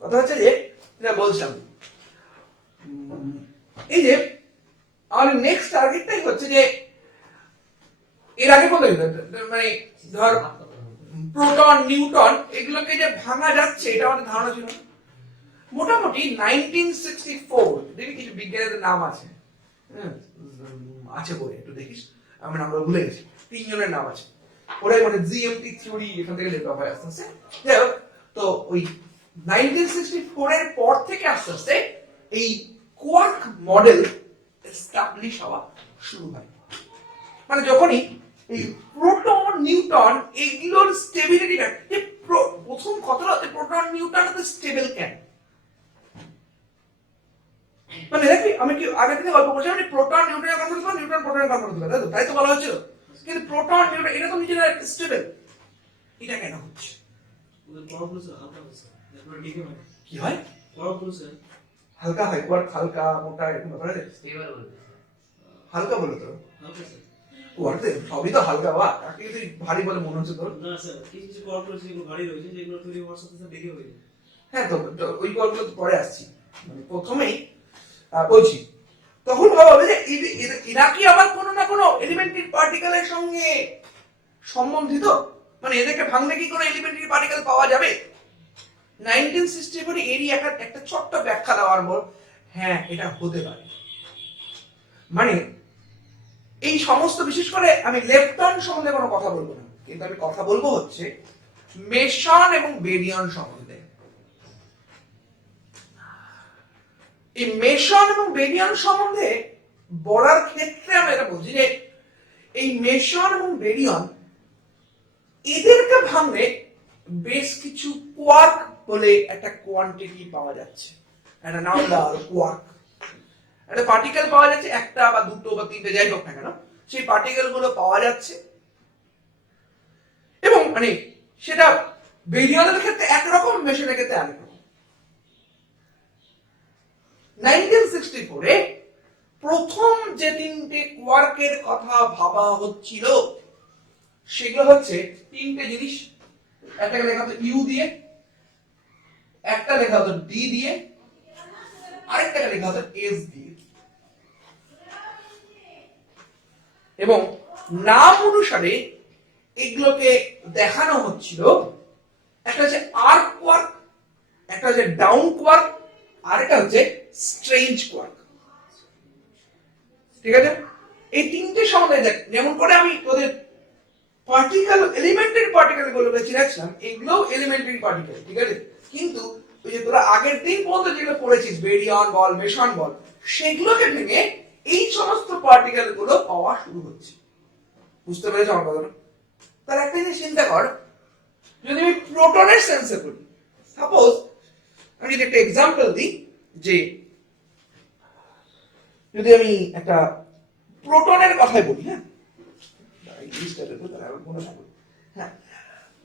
কথা হচ্ছে যে যেটা বলছিলাম, এই যে আমাদের নেক্সট টার্গেটটাই হচ্ছে যে এর আগে বলে মানে ধর প্রোটন নিউট্রন এগুলোকে যে ভাঙা যাচ্ছে এটা আমাদের ধারণা ছিল না। মোটামুটি 1964 দেখি কিছু বিজ্ঞানীদের নাম আছে, আছে বলে একটু দেখিস, আমি নামগুলো ভুলে গেছি, 3 জনের নাম আছে, ওরাই মানে জিএমটি থিওরি এখান থেকে ডেভেলপ হয় আস্তে আস্তে। যাই হোক, তো ওই 1964 এর পর থেকে আস্তে আস্তে এই কোয়ার্ক মডেল এস্টাবলিশ হওয়া শুরু হয়। মানে যখনই এই প্রোটন নিউট্রন এগুলোর স্টেবিলিটিটা, প্রথম কথাটা হচ্ছে প্রোটন নিউট্রন এত স্টেবল কেন? মানে দেখি আমি কি আগে থেকে গল্প করছি, মানে প্রোটন নিউট্রনের কন্ট্রোল করে, নিউট্রন প্রোটনের কন্ট্রোল করে, তাই তো বলা হয়েছিল। কিন্তু প্রোটন নিউট্রন এটা তো নিজেরা স্টেবল, এটা কেন হচ্ছে? কি হয়? হালকা হয়, কোয়ার্ক হালকা মোটা এরকম ব্যাপার আছে। হালকা বলো তো, কোয়ার্ক সবই তো হালকা, বা তাকে তুই ভারী বলে মনে হচ্ছে তোর? না স্যার, কিছু কিছু কোয়ার্ক রয়েছে যেগুলো ভারী রয়েছে, যেগুলো তৈরি হওয়ার সাথে সাথে দেরি হয়ে যায়। হ্যাঁ, তো ওই কোয়ার্কগুলো তো পরে আসছি, মানে প্রথমেই বলছি। তখন ভাবা যে এরা কি আবার কোনো না কোনো এলিমেন্টারি পার্টিকেলের সঙ্গে সম্বন্ধিত, মানে এদেরকে ভাঙলে কি কোনো এলিমেন্টারি পার্টিকেল পাওয়া যাবে? 1964 এরই একটা ছোট্ট ব্যাখ্যা দেওয়ার পর হ্যাঁ এটা হতে পারে। মানে এই সমস্ত, বিশেষ করে আমি লেপটন সম্বন্ধে কোনো কথা বলবো না, কিন্তু আমি কথা বলবো হচ্ছে মেসন এবং বেরিয়ন সম্বন্ধে। এই মেসন এবং বেরিয়ন সম্বন্ধে বলার ক্ষেত্রে আমি এটা বলছি যে এই মেসন এবং বেরিয়ন এদেরকে ভাঙলে বেশ কিছু কোয়ার্ক বলে একটা কোয়ান্টিটি পাওয়া যাচ্ছে, একটা নাম দেওয়া হলো কোয়ার্ক। একটা পার্টিকেল পাওয়া যাচ্ছে, একটা বা দুটো বা তিনটে যাই হোক না কেন, সেই পার্টিকেল গুলো পাওয়া যাচ্ছে। এবং মানে সেটা বেরিয়নের ক্ষেত্রে একরকম, মেশনের ক্ষেত্রে আরেক রকম। 1964 এ প্রথম যে তিনটে কোয়ার্কের কথা ভাবা হচ্ছিল সেগুলো হচ্ছে তিনটে জিনিস। একটাকে লেখা হতো ইউ দিয়ে, একটা লেখা হতো ডি দিয়ে, আরেকটাকে লেখা হতো এস দিয়ে। এবং নাম অনুসারে এগুলোকে দেখানো হচ্ছিল, একটা হচ্ছে আর্ক কোয়ার্ক, একটা হচ্ছে ডাউন কোয়ার্ক, আর একটা হচ্ছে স্ট্রেঞ্জ কোয়ার্ক। ঠিক আছে, এই তিনটে সম্বন্ধে দেখ, যেমন করে আমি তোদের পার্টিকেল এলিমেন্টারি পার্টিকেল গুলোকে চিনাচ্ছিলাম, এগুলো এলিমেন্টারি পার্টিকেল, ঠিক আছে, কিন্তু ওই যে তোরা আগের দিন পর্যন্ত যেগুলো পড়েছিস বেরিয়ন বল, মেসন বল, সেগুলোকে ভেঙে এই সমস্ত পার্টিকেল গুলো পাওয়া শুরু হচ্ছে। বুঝতে পেরেছ আমার কথাটা? তার একটা জিনিস চিন্তা কর, যদি আমি প্রোটনের সেন্সে করি, সাপোজ আমি যদি একটা এক্সাম্পল দিই, যে যদি আমি একটা প্রোটনের কথাই বলি, হ্যাঁ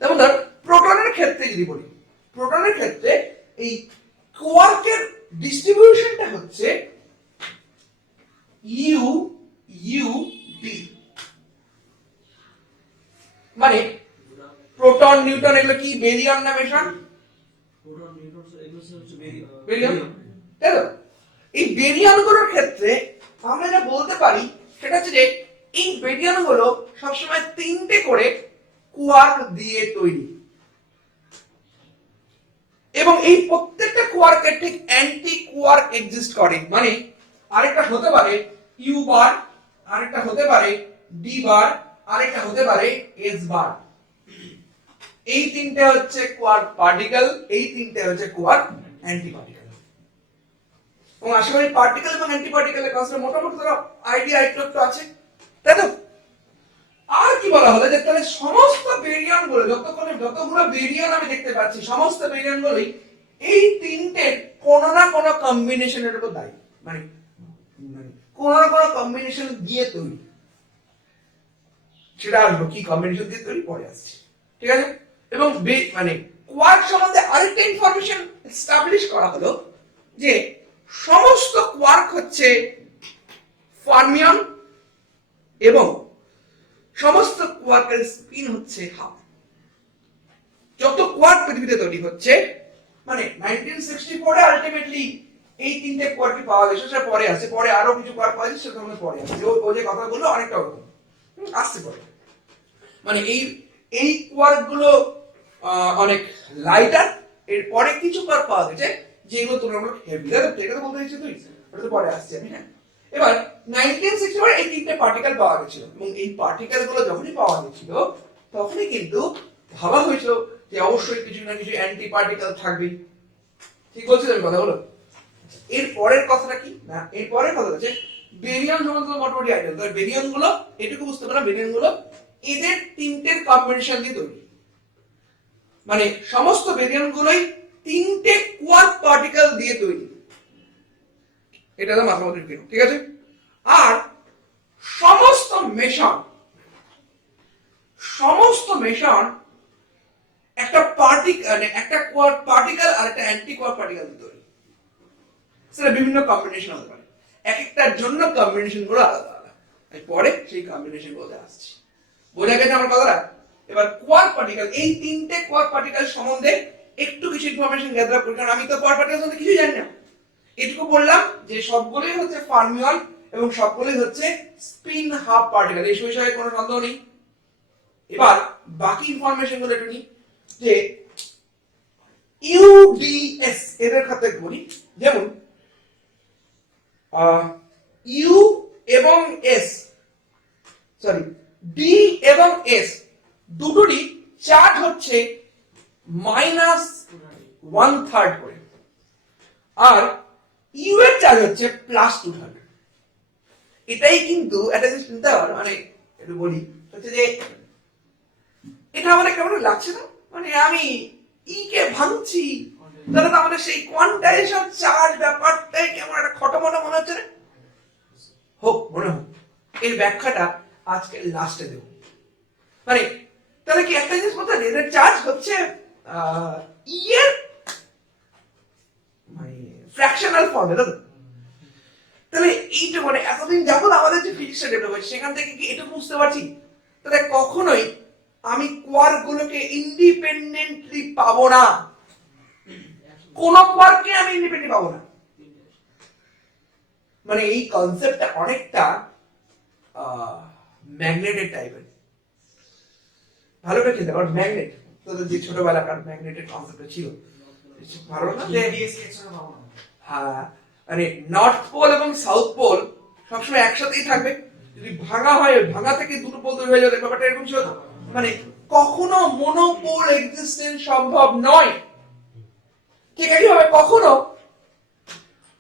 যেমন ধর প্রোটনের ক্ষেত্রে যদি বলি, প্রোটনের ক্ষেত্রে এই কোয়ার্কের ডিস্ট্রিবিউশনটা হচ্ছে ইউ ইউ ডি। মানে প্রোটন নিউট্রন এগুলো কি বেরিয়ন না মেসন? প্রোটন নিউট্রন এগুলো হচ্ছে বেরিয়ন, তাই তো? এই বেরিয়ন গুলোর ক্ষেত্রে আমরা যা বলতে পারি সেটা হচ্ছে যে এই বেরিয়ন গুলো সবসময় তিনটে করে কোয়ার্ক দিয়ে তৈরি, এবং এই প্রত্যেকটা কোয়ার্কের ঠিক অ্যান্টি কোয়ার্ক এক্সিস্ট করে। মানে আরেকটা হতে পারে ইউ বার, আরেকটা হতে পারে ডি বার, আরেকটা হতে পারে এস বার। এই তিনটে হচ্ছে কোয়ার্ক পার্টিকেল, এই তিনটে হচ্ছে কোয়ার্ক অ্যান্টি পার্টিকেল। এবং আশা করি পার্টিকেল এবং অ্যান্টি পার্টিকেলের কনসেপ্ট মোটামুটি তোরা আইডিয়া একটু আছে, তাই তো? আর কি বলা হলো যে তাহলে সমস্ত বেরিয়ন গুলো, যতগুলো বেরিয়ন আমি দেখতে পাচ্ছি, সমস্ত বেরিয়ন গুলোই এই তিনটে কোনো না কোনো কম্বিনেশনের উপর দায়ী। মানে কোনো না কোনো কম্বিনেশন দিয়ে তৈরি, সেটা আসবো কি কম্বিনেশন দিয়ে তৈরি পরে আসছে, ঠিক আছে? এবং মানে কোয়ার্ক সম্বন্ধে আরেকটা ইনফরমেশন এস্টাবলিশ করা হলো যে সমস্ত কোয়ার্ক হচ্ছে ফার্মিয়ন, এবং সমস্ত কোয়ার্কের স্পিন হচ্ছে হাফ। যত কোয়ার্ক পৃথিবীতে তৈরি হচ্ছে মানে 1964 এ আলটিমেটলি এই তিনটে কোয়ার্কই পাওয়া গেছে, সেটা পরে আসছে, পরে আরো কিছু কোয়ার্ক পাওয়া যাচ্ছে, সেটা আমরা পরে আসছে। ও যে কথা বললো অনেকটা ওরকম আসছে পরে। মানে এই কোয়ার্ক গুলো অনেক লাইটার, এর পরে কিছু কোয়ার্ক পাওয়া গেছে যেগুলো তুলনামূলক হেভি। এটা তো বলতে চাইছিস তুই, ওটা তো পরে আসছে আমি, হ্যাঁ। এবার 1964 এই তিনটে পার্টিকেল পাওয়া গেছিল, এবং এই পার্টিকেল গুলো যখনই পাওয়া গেছিল তখনই কিন্তু ভাবা হয়েছিল যে অবশ্যই কিছু না কিছু অ্যান্টি পার্টিকেল থাকবেই। ঠিক বলছি আমি কথাগুলো? এর পরের কথাটা কি না, এর পরের কথা হচ্ছে বেরিয়াম সম্বন্ধে মোটামুটি আইডিয়া। তাহলে বেরিয়াম গুলো এটুকু বুঝতে পারলাম, বেরিয়াম গুলো এদের তিনটের কম্বিনেশন দিয়ে তৈরি। মানে সমস্ত বেরিয়াম গুলোই তিনটে কোয়ার্ক পার্টিকেল দিয়ে তৈরি। এটা তো মাথামতির গেম, ঠিক আছে? আর সমস্ত মেশন একটা একটা কোয়ার্ক পার্টিকেল আর একটা অ্যান্টি কোয়ার্ক পার্টিকেল দিয়ে তৈরি। সেটা বিভিন্ন কম্বিনেশন হতে পারে, এক একটার জন্য কম্বিনেশন গুলো আলাদা আলাদা। আমি পরে সেই কম্বিনেশন গুলোতে আসছি। বোঝা গেছে আমার কথাটা? এবার কোয়ার্ক পার্টিকেল, এই তিনটে কোয়ার্ক পার্টিকেল সম্বন্ধে একটু কিছু ইনফরমেশন গ্যাদার করি, কারণ আমি তো কোয়ার্ক পার্টিকেল সম্বন্ধে কিছুই জানি না। এটুকু বললাম যে সবগুলোই হচ্ছে ফার্মিয়ন এবং সবগুলোই হচ্ছে স্পিন হাফ পার্টিকেল, এই বিষয়ে কোনো সন্দেহ নেই। এবার বাকি ইনফরমেশন গুলো একটু নিই, যে ইউডিএস এদের ক্ষেত্রে বলি, যেমন ইউ এবং এস, সরি ডি এবং এস দুটোরই চার্জ হচ্ছে -1/3 করে, আর ইউ এর চার্জ হচ্ছে +200। এটাই কিন্তু একটা জিনিস চিন্তা কর, মানে একটু বলি হচ্ছে যে এটা আমাদের কেমন লাগছে না, মানে আমি ই কে ভাঙছি, তাহলে তো আমাদের সেই কোয়ান্টাইজেশন চার্জ ব্যাপারটাই কেমন একটা খটোমটো মনে হচ্ছে না? হোক, মনে হোক, এর ব্যাখ্যাটা আজকে লাস্টে দেব। মানে তাহলে কি একটা জিনিস বলতে, এদের চার্জ হচ্ছে ই এর মানে ফ্র্যাকশনাল ফর্মে, তাহলে এইটা মানে এতদিন যাবত আমাদের যে ফিজিক্সটা ডেভেলপ হয়েছে সেখান থেকে কি এটা বুঝতে পারছি, তাহলে কখনোই আমি কোয়ার্ক গুলোকে ইন্ডিপেন্ডেন্টলি পাবো না, কোন কোয়ার্ককে আমি ইন্ডিপেন্ডেন্টলি পাবো না। মানে এই কনসেপ্টটা অনেকটা ম্যাগনেটের টাইপের। ভালো করে চিন্তা কর, ম্যাগনেট তোদের যে ছোটবেলাকার ম্যাগনেটের কনসেপ্টটা ছিল, ভালো না যে হ্যাঁ, মানে নর্থ পোল এবং সাউথ পোল সবসময় একসাথেই থাকবে, যদি ভাঙা হয় ভাঙা থেকে দুটো পোল তৈরি হয়ে যাবে, ব্যাপারটা এরকম ছিল। মানে কখনো মনোপোল এক্সিস্টেন্স সম্ভব নয়। ঠিক একইভাবে কখনো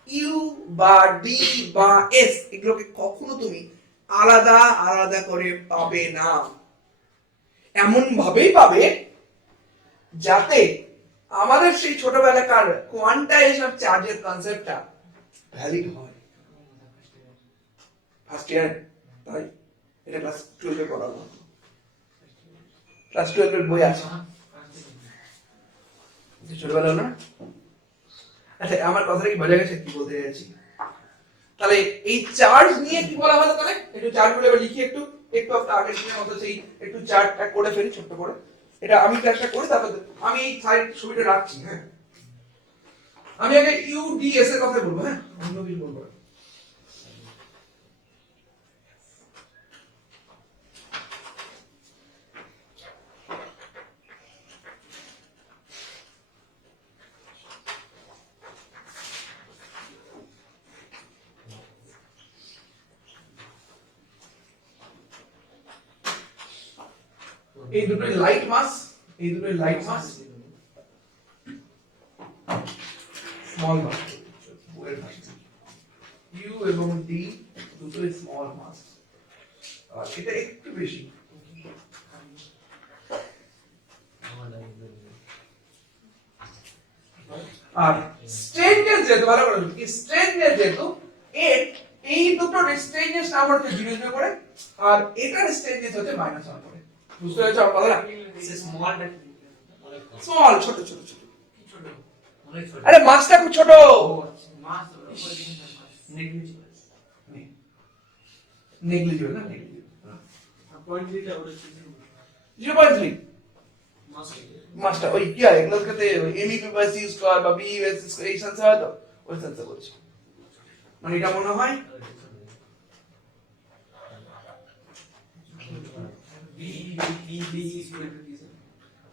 ইউ বা ডি বা এস এগুলোকে কখনো তুমি আলাদা আলাদা করে পাবে না, এমন ভাবেই পাবে যাতে আমাদের সেই ছোটবেলাকার কোয়ান্টাইজেশন চার্জের কনসেপ্টটা ভ্যালিড হয়। ফার্স্ট ইয়ার তাই এটা ক্লাস 12 এ পড়াবো, ক্লাস 12 এর বই আছে ছোটবেলা না। আচ্ছা, আমার কথাটা কি বোঝা গেছে কি বলতে চাইছি? তাহলে এই চার্জ নিয়ে কি বলা হলো, তাহলে একটু চার্ট গুলো এবার লিখি, একটু একটু আগের দিনের মতো সেই একটু চার্টটা করে ফেলি ছোট্ট করে। এটা আমি ক্লাসটা করি, তারপর আমি এই সাইড ছবিটা রাখছি। হ্যাঁ, আমি আগে ইউডিএস এর কথা বলবো, হ্যাঁ, অন্য কিছু বলবো না। এই দুটোই লাইট মাস, এই দুটোই light mass, small mass, u এবং ডি দুটোই স্মল মাস, আর এটা একটু বেশি। আর স্ট্রেনজেস যেহেতু ভালো করে কি স্ট্রেনজেস যেহেতু এর এই দুটো স্ট্রেনজেস নাম্বার হচ্ছে 0 করে, আর এটার স্ট্রেনজেস হচ্ছে -1 করে। বুঝতে পেরেছো আমার কথাটা? স্মল ছোট ছোট ছোট, আরে মাসটা খুব ছোট, নেগলিজিবল না, নেগলিজিবল 0.3 মাস্টার ওই কি হয় এগুলো থেকে এমইপি বাই সি স্কয়ার বা বি বাই সি স্কয়ার এই সেন্স হয় তো ওই সেন্সে বলছি মানে এটা মনে হয়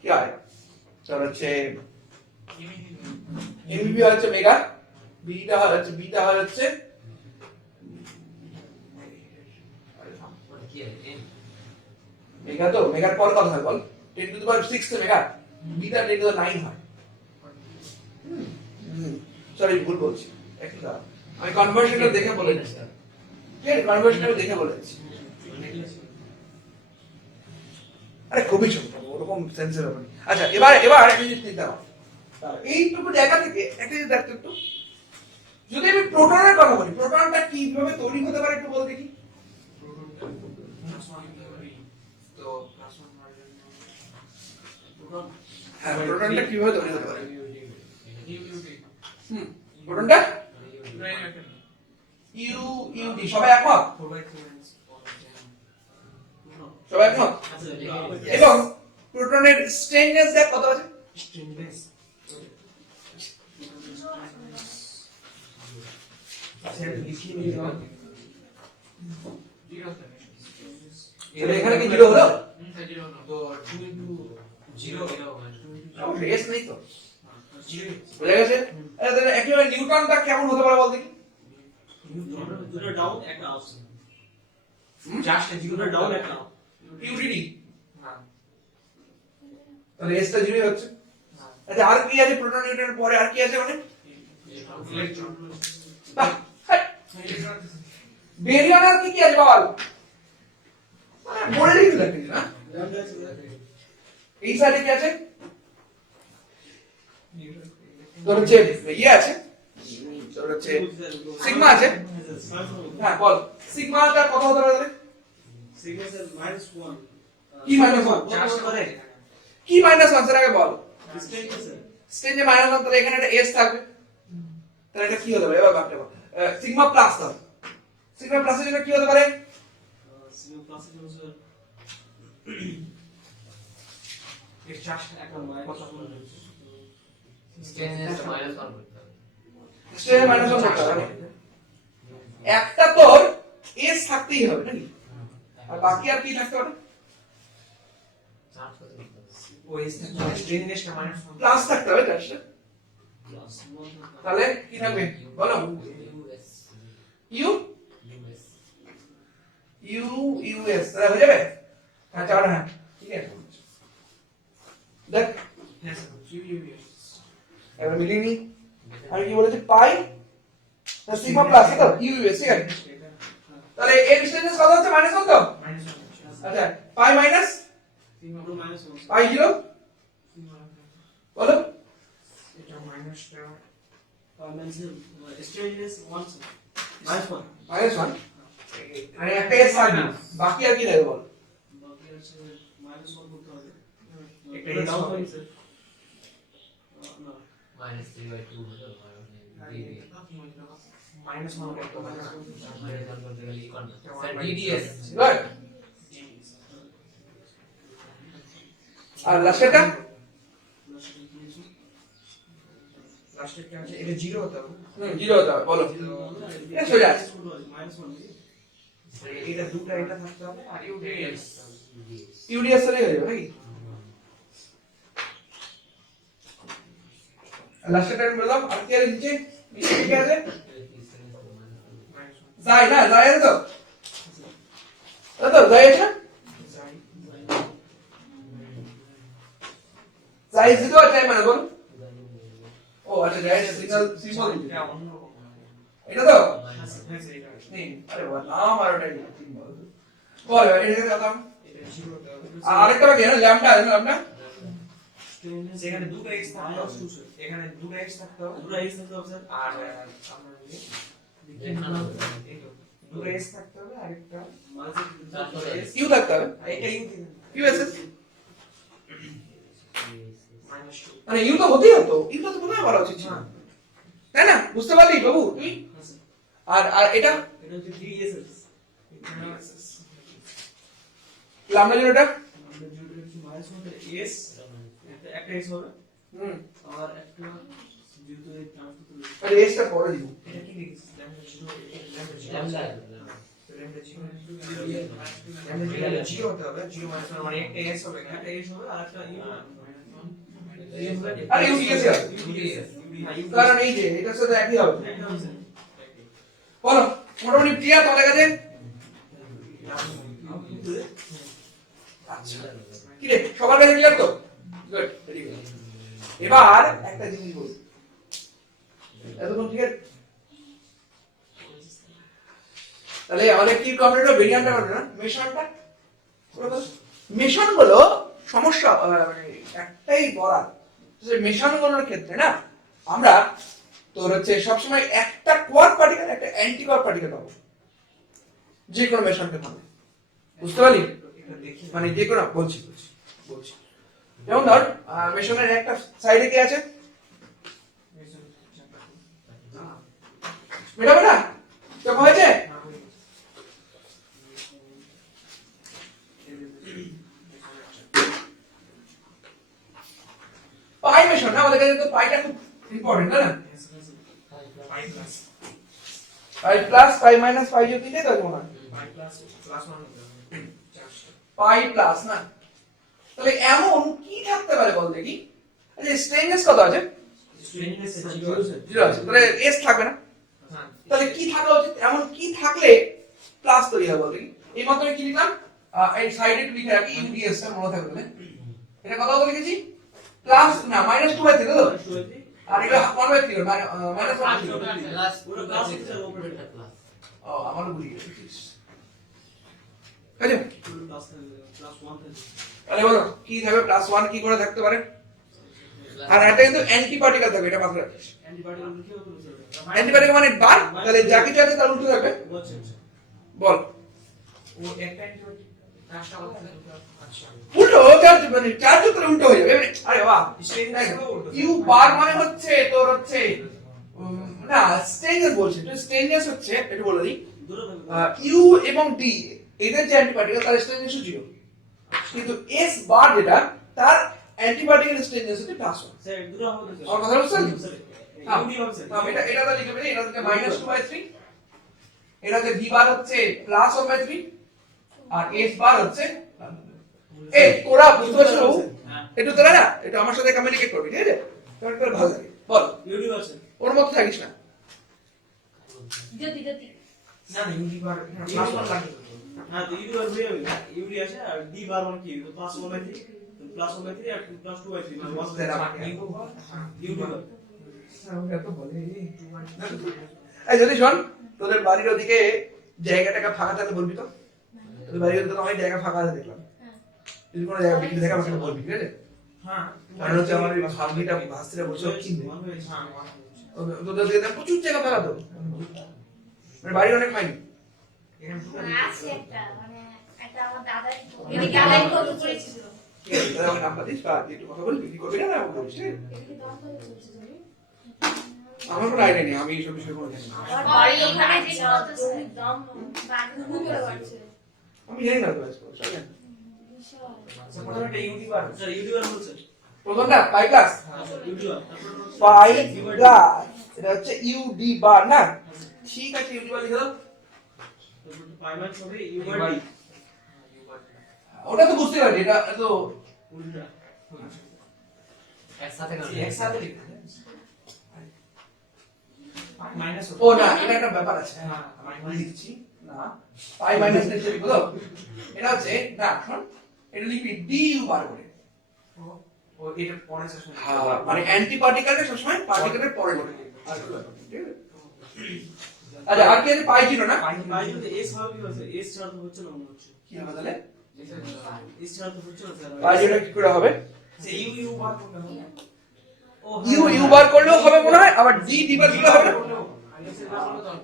কি হয় তার হচ্ছে এমইপি হচ্ছে মেগা বিটা হচ্ছে মেগা তো মেগার পর কথা হয় বল 10 টু দি পাওয়ার 6 তো মেগা বিটা 10 টু দি 9 হয় সরি ভুল বলছি একটু দাঁড়া আমি কনভার্সনটা দেখে বলেছি ঠিক আছে কনভার্সনটা দেখে বলেছি আরে খুবই ছোট ওরকম সেন্সের ব্যাপার আচ্ছা এবার একটা জিনিস নিতে হবে এইটুকু জায়গা থেকে একটা জিনিস দেখতে একটু যদি আমি প্রোটনের কথা বলি প্রোটনটা কিভাবে তৈরি হতে পারে একটু বল দেখি তো হ্যাঁ প্রোটনটা কিভাবে তৈরি হতে পারে প্রোটনটা ইউডি সবাই একমত সবাই একমত এবং প্রোটনের স্ট্রেননেস দেখ কত আছে এখানে কি জিরো হলো তো 2 ইনটু 0 রেস নেই তো বুঝা গেছে তাহলে একেবারে নিউটনটা কেমন হতে পারে বল দেখি দুটো ডাউন একটা আপ জাস্ট দুটো ডাউন একটা আপ ইউডিডি হ্যাঁ তাহলে এসটা জিরো হচ্ছে আচ্ছা আর কি আছে প্রোটন নিউটনের পরে আর কি আছে মানে ইলেকট্রন বাহ বেরিয়ন আর কি আছে বল বলে দিই লাগবে না এই সাইডে কি আছে তোর হচ্ছে ইয়ে আছে তোর হচ্ছে সিগমা আছে হ্যাঁ বল সিগমাটা কত হতে পারে সিগমা স্যার -1 কি -1 চার্জ করে কি -1 স্যার আগে বল ডিসটেন্স স্যার স্টেঞ্জে -1 তাহলে এখানে একটা s থাকবে তাহলে এটা কি হতে পারে এবার ভাবতে পারো সিগমা প্লাস তাহলে সিগমা প্লাসের জন্য কি হতে পারে সিগমা প্লাস এর স্যার এর চার্জ একটা কত স্টেনলেস মাইনাস 1 স্টেঞ্জে -1 করতে হবে একটা তোর s থাকতেই হবে নাকি আর বাকি আর কি থাকতে হবে চার্জ কত ওই স্টেনলেসটা -1 প্লাস থাকতে হবে চার্জটা প্লাস 1 তাহলে কি থাকবে বলো ইউ ইউএস তাহলে হয়ে যাবে হ্যাঁ চার হ্যাঁ ঠিক আছে দেখ হ্যাঁ স্যার ইউএস এবার মিলিয়ে নি আমি কি বলেছি পাই না সিগমা প্লাস তো ইউএস ঠিক আছে তাহলে এর ডিসটেন্স কত হচ্ছে মাইনাস কত আচ্ছা পাই মাইনাস সিগমা -1 পাই জিরো বলো এটা মাইনাসটা মাইনাস স্টেনলেস 1 স্যার -1 -1 মানে একটা এস থাকবে বাকি আর কি থাকবে বল বাকি আছে -1 করতে হবে একটা ডাউন হবে স্যার না -3/2 হলো -1 করতে হবে স্যার ডিডিএস গুড আর লাস্টেরটা লাস্টে কি আছে এটা 0 হতে হবে জিরো হতে হবে বলো এটা সোজা আছে -1 এটা দুটো এটা থাকতে হবে আর ইউডিএস ইউডিএস এর হয়ে যাবে নাকি লাস্টেরটা আমি বললাম আর কি আছে নিচে নিচে কি আছে যাই না যাই আছে তো যাই আছে যাই জিরো আছে মানে বল ও আচ্ছা যাই সিগন্যাল সিম্বল এটা অন্যরকম এটা তো হ্যাঁ স্যার এটা নেই আরে বাবা নাম আর ওটাই সিম্বল বল এটা কথা এটা 0 হতে হবে আরেকটা বাকি না ল্যাম্বডা আছে না ল্যাম্বডা সেখানে দুটো x থাকতে হবে এখানে দুটো x থাকতে হবে দুটো x থাকতে হবে স্যার আর আমরা দুটো x থাকতে হবে আর একটা ইউ থাকতে হবে এটা ইউ এস -2 মানে ইউ তো হতেই হতো ইউ তো মনে হয় বলা উচিত ছিল তাই না বুঝতে পারলি বাবু তুই আর আর এটা এটা হচ্ছে DSS ল্যাম্বডা যেটা আমরা যেটা হচ্ছে -1 S একটা এস হবে হুম আর একটা যেহেতু এই ট্রান্সফার তো আরে এসটা পরে দিব এটা কি লিখেছিস ল্যাম্বডা 0 ল্যাম্বডা ল্যাম্বডা 0 হতে হবে 0 মানে মানে একটা এস হবে একটা এস হবে আর একটা আরে ইউডিএস কারণ এই যে এটার সাথে একই হবে বলো মোটামুটি ক্লিয়ার তোমাদের কাছে আচ্ছা কি রে সবার কাছে ক্লিয়ার তো গুড ভেরি গুড এবার একটা জিনিস বল এতক্ষণ ঠিক আছে তাহলে আমাদের কি কমপ্লিট হলো ভেরিয়েন্টটা করবে না মেশনটা মেশন গুলো সমস্যা মানে একটাই বলার যে মেশন গুলোর ক্ষেত্রে না আমরা তোর হচ্ছে সবসময় একটা কোয়ার পার্টিকেল একটা অ্যান্টি কোয়ার পার্টিকেল পাবো যে কোনো মেশনকে পাবো বুঝতে পারলি মানে যে কোনো বলছি যেমন ধর মেশনের একটা সাইডে কি আছে মেটাবে না কেমন হয়েছে পাই মেশন না আমাদের কাছে তো পাইটা খুব ইম্পর্টেন্ট না পাই প্লাস পাই মাইনাস পাই যদি তিনটে থাকবো না পাই প্লাস না তাহলে এমন কি থাকতে পারে বল দেখি আচ্ছা স্ট্রেঞ্জেস কত আছে জিরো আছে তাহলে এস থাকবে না তাহলে কি থাকা উচিত এমন কি থাকলে প্লাস তৈরি হবে বল দেখি এই মাত্র কি লিখলাম এই সাইডে একটু লিখে রাখি ইউডিএস টা মনে থাকবে এটা কত কত লিখেছি প্লাস না মাইনাস 2 বাই 3 তো আর এটা 1 বাই 3 মাইনাস 1 প্লাস পুরো প্লাস প্লাস ও আমার ভুলে গেছি আচ্ছা তাহলে বলো কি থাকবে প্লাস 1 কি করে থাকতে পারে আর এটা কিন্তু অ্যান্টি পার্টিকেল থাকবে এটা মাথায় রাখিস অ্যান্টি পার্টিকেল মানে বার তাহলে যা কিছু আছে তার উল্টো থাকবে বল ও একটা কাজটা করতে আচ্ছা উল্টো চার্জ মানে চার্জ তো উল্টো হয়ে যাবে আরে বাহ ইউ বার মানে হচ্ছে তোর হচ্ছে না স্টেইনলেস বলছি তো স্টেইনলেস হচ্ছে এটা বলে দিই ইউ এবং ডি এদের যে অ্যান্টি পার্টিকেল তার স্টেইনলেস 0 কিন্তু এস বার যেটা তার অ্যান্টি পার্টিকেল স্টেইনলেস হচ্ছে +1 স্যার দুটো হবে তো আর কথা বলছেন ইউডি হবে স্যার এটা তো লিখে দেই এটা হচ্ছে -2/3 এটাতে ভি বার হচ্ছে +1/3 আর এস বার হচ্ছে এই তোরা বুঝতে পারছো একটু তোরা না এটা আমার সাথে কমিউনিকেট করবি ঠিক আছে তোর ভালো লাগে বল ইউডি হবে স্যার ওর মত থাকিস না যদি না না ইউডি বার প্লাস 1 লাগে হ্যাঁ তো ইউডি বার হয়ে যাবে ইউডি আছে আর ডি বার মানে কি প্লাস 1/3 প্লাস 1/3 আর প্লাস 2/3 মানে 1/3 ইউডি বার আমরা তো বলি এই যদি শোন তোদের বাড়ির ওদিকে জায়গাটাকে ফাঁকা থাকলে বলবি তো তোদের বাড়ির ওদিকে তো অনেক জায়গা ফাঁকা আছে দেখলাম যদি কোনো জায়গা বিক্রি থাকে আমাকে বলবি ঠিক আছে হ্যাঁ কারণ হচ্ছে আমার ওই ভাগ্নিটা ভাস্তিরা বসে কিনবে তোদের ওদিকে তো প্রচুর জায়গা ফাঁকা তো মানে বাড়ি অনেক হয়নি আছে একটা মানে একটা আমার দাদাই এদিকে আলাই কত করেছিল আমার নাম্বার দিস বা একটু কথা বলবি কি করবি না আমাকে বলিস এদিকে দাম কত করেছিল জানি আমার কোনো আইডিয়া নেই আমি এইসব বিষয়ে কোনো জানি না আমার বাড়ি ওখানে যে কত দাম বাকি করে বাড়ছে আমি জানি না তো আজকে চলেন বিশাল স্যার প্রথমে একটা ইউডি বার স্যার ইউডি বার বলছে প্রথমটা পাই ক্লাস ইউডি বার পাই ক্লাস এটা হচ্ছে ইউডি বার না ঠিক আছে ইউডি বার লিখে দাও পাই মান হবে ইউ বার ডি ওটা তো বুঝতে পারছি এটা তো উল্টা একসাথে করো একসাথে লিখতে মাইনাস ও না এটা একটা ব্যাপার আছে হ্যাঁ আমি লিখছি না পাই মাইনাস লিখতে লিখবো তো এটা হচ্ছে না শোন এটা লিখবি ডি ইউ বার করে ও এটা পরে সেশন হ্যাঁ মানে অ্যান্টি পার্টিকেলটা সবসময় পার্টিকেলের পরে লিখবে আর কোনো ব্যাপার নেই, ঠিক আছে আচ্ছা আর কি আছে পাই জিরো না পাই যদি এস হবে কি হচ্ছে এস ছাড়া তো হচ্ছে না মনে হচ্ছে কি হবে তাহলে এস ছাড়া তো হচ্ছে না স্যার পাই জিরো কি করে হবে সে ইউ ইউ বার করতে হবে ও ইউ ইউ বার করলেও হবে মনে হয় আবার ডি ডি বার করলেও হবে না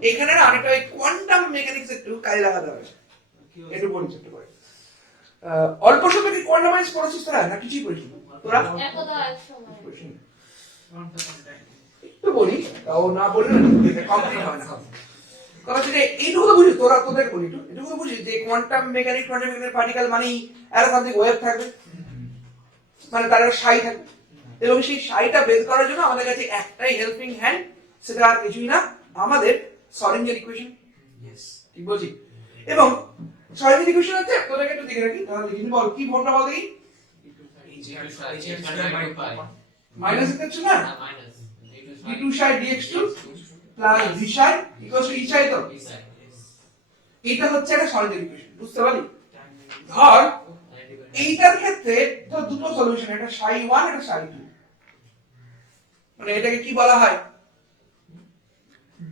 এখানে না অনেকটা ওই কোয়ান্টাম মেকানিক্স একটু কাজে লাগাতে হবে একটু বলিস একটু করে অল্প সময় কি কোয়ান্টামাইজ করেছিস তোরা না কিছুই করিস তোরা একদা এক সময় একটু বলি তাও না বললে কমপ্লিট হবে না কথা হচ্ছে যে এইটুকু তো বুঝিস তোরা তোদের বলি একটু এটুকু তো বুঝিস যে কোয়ান্টাম মেকানিক্স পার্টিকেল মানেই একটা সামথিং ওয়েভ থাকবে মানে তার একটা সাই থাকবে এবং সেই সাইটা বের করার জন্য আমাদের কাছে একটাই হেল্পিং হ্যান্ড, সেটা আর কিছুই না, আমাদের সলিঞ্জার ইকুয়েশন। ঠিক বলছি? এবং সলিঞ্জার ইকুয়েশন হচ্ছে, তোদেরকে একটু দেখে রাখি, তাহলে লিখে বল কি ফর্মটা বল দেখি। মাইনাস হচ্ছে না, d2 psi dx2 plus v psi equal to e psi। তো এটা হচ্ছে একটা সলিঞ্জার ইকুয়েশন, বুঝতে পারলি? ধর এইটার ক্ষেত্রে ধর দুটো সলিউশন, একটা psi 1 একটা psi 2, মানে এটাকে কি বলা হয়,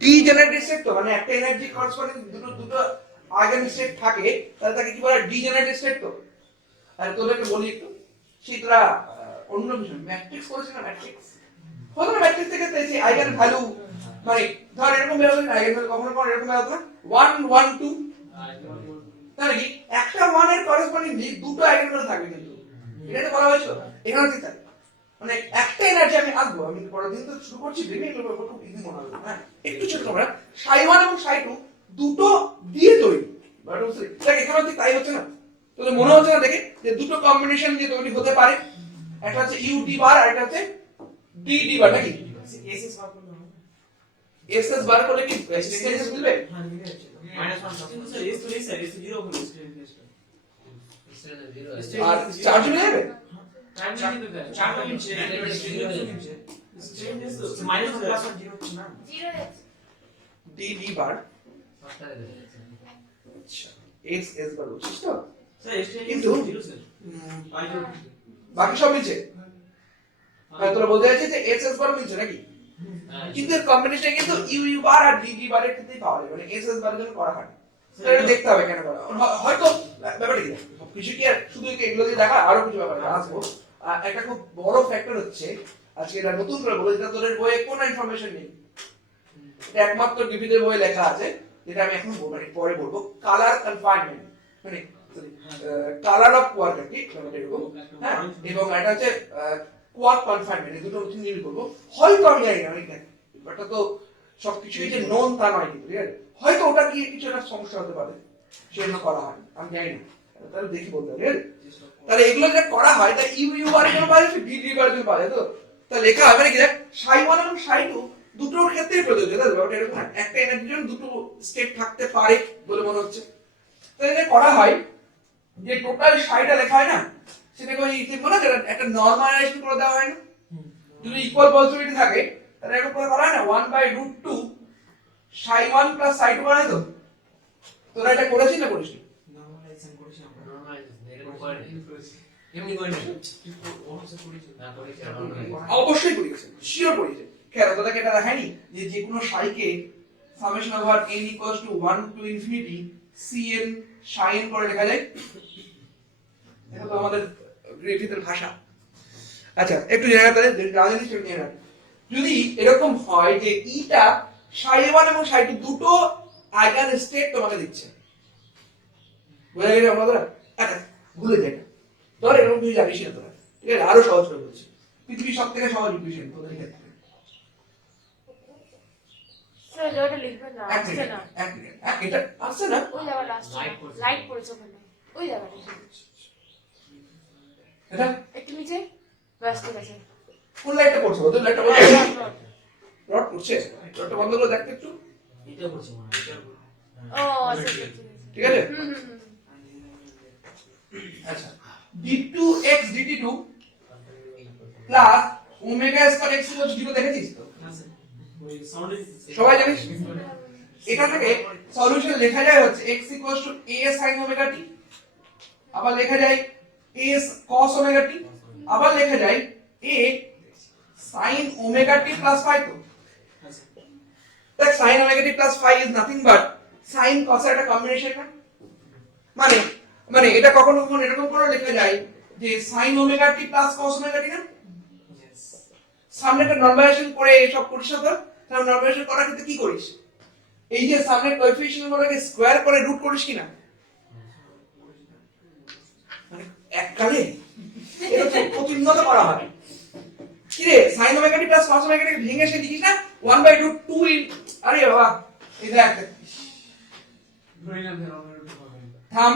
ডিজেনারেট স্টেট। তো মানে একটা এনার্জি করেসপন্ডিং দুটো আইগেন স্টেট থাকে, তাহলে তাকে কি বলা হয়, ডিজেনারেট স্টেট। তো আর তোদেরকে বলি একটু, সেই তোরা অন্য বিষয় ম্যাট্রিক্স করেছিস না, ম্যাট্রিক্স হলো না, ম্যাট্রিক্স থেকে পেয়েছি আইগেন ভ্যালু, মানে ধর এরকম বেরোবে না, আইগেন ভ্যালু কখনো কখনো এরকম বেরোবে না 1 1 2, তাহলে কি একটা 1 এর করেসপন্ডিংলি দুটো আইগেন ভ্যালু থাকবে, কিন্তু এটা বলা হয়েছিল এখানে ঠিক থাকে, মানে একটা এনার্জি আমি আঁকবো, আমি পরের দিন তো শুরু করছি, ভেবে এগুলো খুব ইজি মনে হবে। হ্যাঁ একটু ছোট তোমরা, psi 1 এবং psi 2 দুটো দিয়ে তৈরি, বাট বুঝলি দেখ এখানে ঠিক তাই হচ্ছে না, তোদের মনে হচ্ছে না দেখে যে দুটো কম্বিনেশন দিয়ে তৈরি হতে পারে, একটা হচ্ছে ইউ ডি বার আর একটা হচ্ছে ডি ডি বার, নাকি এসএস বার করলে হবে এসএস বার করলে কি এক্সটেনশন মিলবে? হ্যাঁ মিলে যাচ্ছে -1 স্যার এস তো নেই স্যার এস তো 0 হলো স্টেট আর চার্জ মিলে যাবে? চার মিলছে স্টেট তো মাইনাস প্লাস 0 হচ্ছে না 0 হচ্ছে। ডি ডি বার, আচ্ছা এক্স এস বার বুঝছিস তো? স্যার স্টেট কিন্তু 0 স্যার বাকি সব মিলছে, আর তোরা বলতে চাইছিস যে এস এস বার মিলছে নাকি? কিন্তু এর কম্বিনেশন কিন্তু ইউ ইউ বার আর ডি ডি বারের ক্ষেত্রেই পাওয়া যায়, মানে এস এস বারের জন্য করা হয় না। তো এটা দেখতে হবে কেন করা, হয়তো ব্যাপারটা কি কিছু কি আর শুধু এগুলো দিয়ে দেখা, আরো কিছু ব্যাপার আসবো। একটা খুব বড় ফ্যাক্টর হচ্ছে, আজকে এটা নতুন করে বলে, যেটা তোদের বইয়ে কোনো ইনফরমেশন নেই, এটা একমাত্র ডিভিদের বইয়ে লেখা আছে, যেটা আমি এখন মানে পরে বলবো, কালার কনফাইনমেন্ট, মানে কালার অফ কোয়ার্ক আর কি, এরকম। হ্যাঁ এবং এটা হচ্ছে কোয়ার্ক কনফাইনমেন্ট, এই দুটো নতুন নিয়ে করবো, হয়তো আমি জানি না, ওটা তো সবকিছুই যে নন তা নয়, কিন্তু ঠিক আছে, হয়তো ওটা কি কিছু একটা সমস্যা হতে পারে, সেজন্য করা হয়, আমি জানি না, তাহলে দেখি বলতে হবে, ঠিক আছে? তাহলে এগুলো যেটা করা হয়, তাই ইউ ইউ বার জন্য পাওয়া যাচ্ছে, ডি ডি বার জন্য পাওয়া যায়। তো তাহলে লেখা হবে কি দেখ, psi 1 এবং psi 2 দুটোর ক্ষেত্রেই প্রযোজ্য, তাই তো? এরকম না একটা এনার্জির জন্য দুটো স্টেট থাকতে পারে বলে মনে হচ্ছে। তাহলে এটা করা হয় যে টোটাল psiটা লেখা হয় না, সেটাকে ওই কি বলে একটা নরমালাইজেশন করে দেওয়া হয় না, যদি ইকুয়াল পসিবিলিটি থাকে তাহলে এরকম করে করা হয় না, 1/√2 psi 1 plus psi 2 করা হয়। তো তোরা এটা করেছিস না করিস? নরমালাইজেশন করেছি আমরা অবশ্যই পড়িয়েছে, শিওর পড়িয়েছে। কেন তোদেরকে এটা দেখায়নি যে যে কোনো সাইকে summation over n equals to 1 to infinity cn sin করে লেখা যায়? এটা তো আমাদের গ্রিফিথের ভাষা। আচ্ছা একটু জেনে রাখতে হবে, রাজনীতি একটু জেনে রাখ। যদি এরকম হয় যে ইটা psi 1 এবং psi 2 দুটো আইগেন স্টেট তোমাকে দিচ্ছে, বুঝা গেছে আমাদের? আচ্ছা ভুলে যাই না, ধর এরকম তুই জানিস না তোরা, ঠিক আছে? আরো সহজ করে বলছি, পৃথিবীর সব থেকে সহজ ইকুয়েশন তোদের ক্ষেত্রে, স্যার এটা লিখবেন না, এক আসছে মিনিট না। এক মিনিট, এটা আসছে না? ওই জায়গাটা আসছে না, লাইট পড়েছে ওখানে, ওই জায়গাটা এটা একটু নিচে, ব্যাস ঠিক আছে। কোন লাইটটা পড়ছে? ওদের লাইটটা বন্ধ রড পড়ছে, রডটা বন্ধ করে দেখতে একটু, এটা বলছি মনে হয় ও আচ্ছা আচ্ছা, ঠিক আছে? হুম হুম হুম। আচ্ছা d2x dt2 plus omega square x equal 0 দেখেছিস তো? ওই সাউন্ড সবাই জানিস? এটা থেকে সলিউশন লেখা যায় হচ্ছে x equal to a sin omega t, আবার লেখা যায় a cos ওমেগা t, আবার লেখা যায় a sin omega t plus phi। তো দেখ sin omega t plus phi is nothing but sin cos এর একটা কম্বিনেশন না, মানে মানে এটা কখনো কখনো এরকম করে লেখা যায় যে sin omega t plus cos omega t না, সামনে একটা নরমালাইজেশন করে সব করিস না? তাহলে নরমালাইজেশন করার ক্ষেত্রে কি করিস, এই যে সামনের কোএফিসিয়েন্ট গুলোকে স্কয়ার করে রুট করিস কিনা, মানে এককালে এটা তো প্রতিনিয়ত করা হয়। কি রে sin omega t plus cos omega t ভেঙে এসে লিখিস না 1/√2 ইন, আরে বাবা এই দেখ থাম,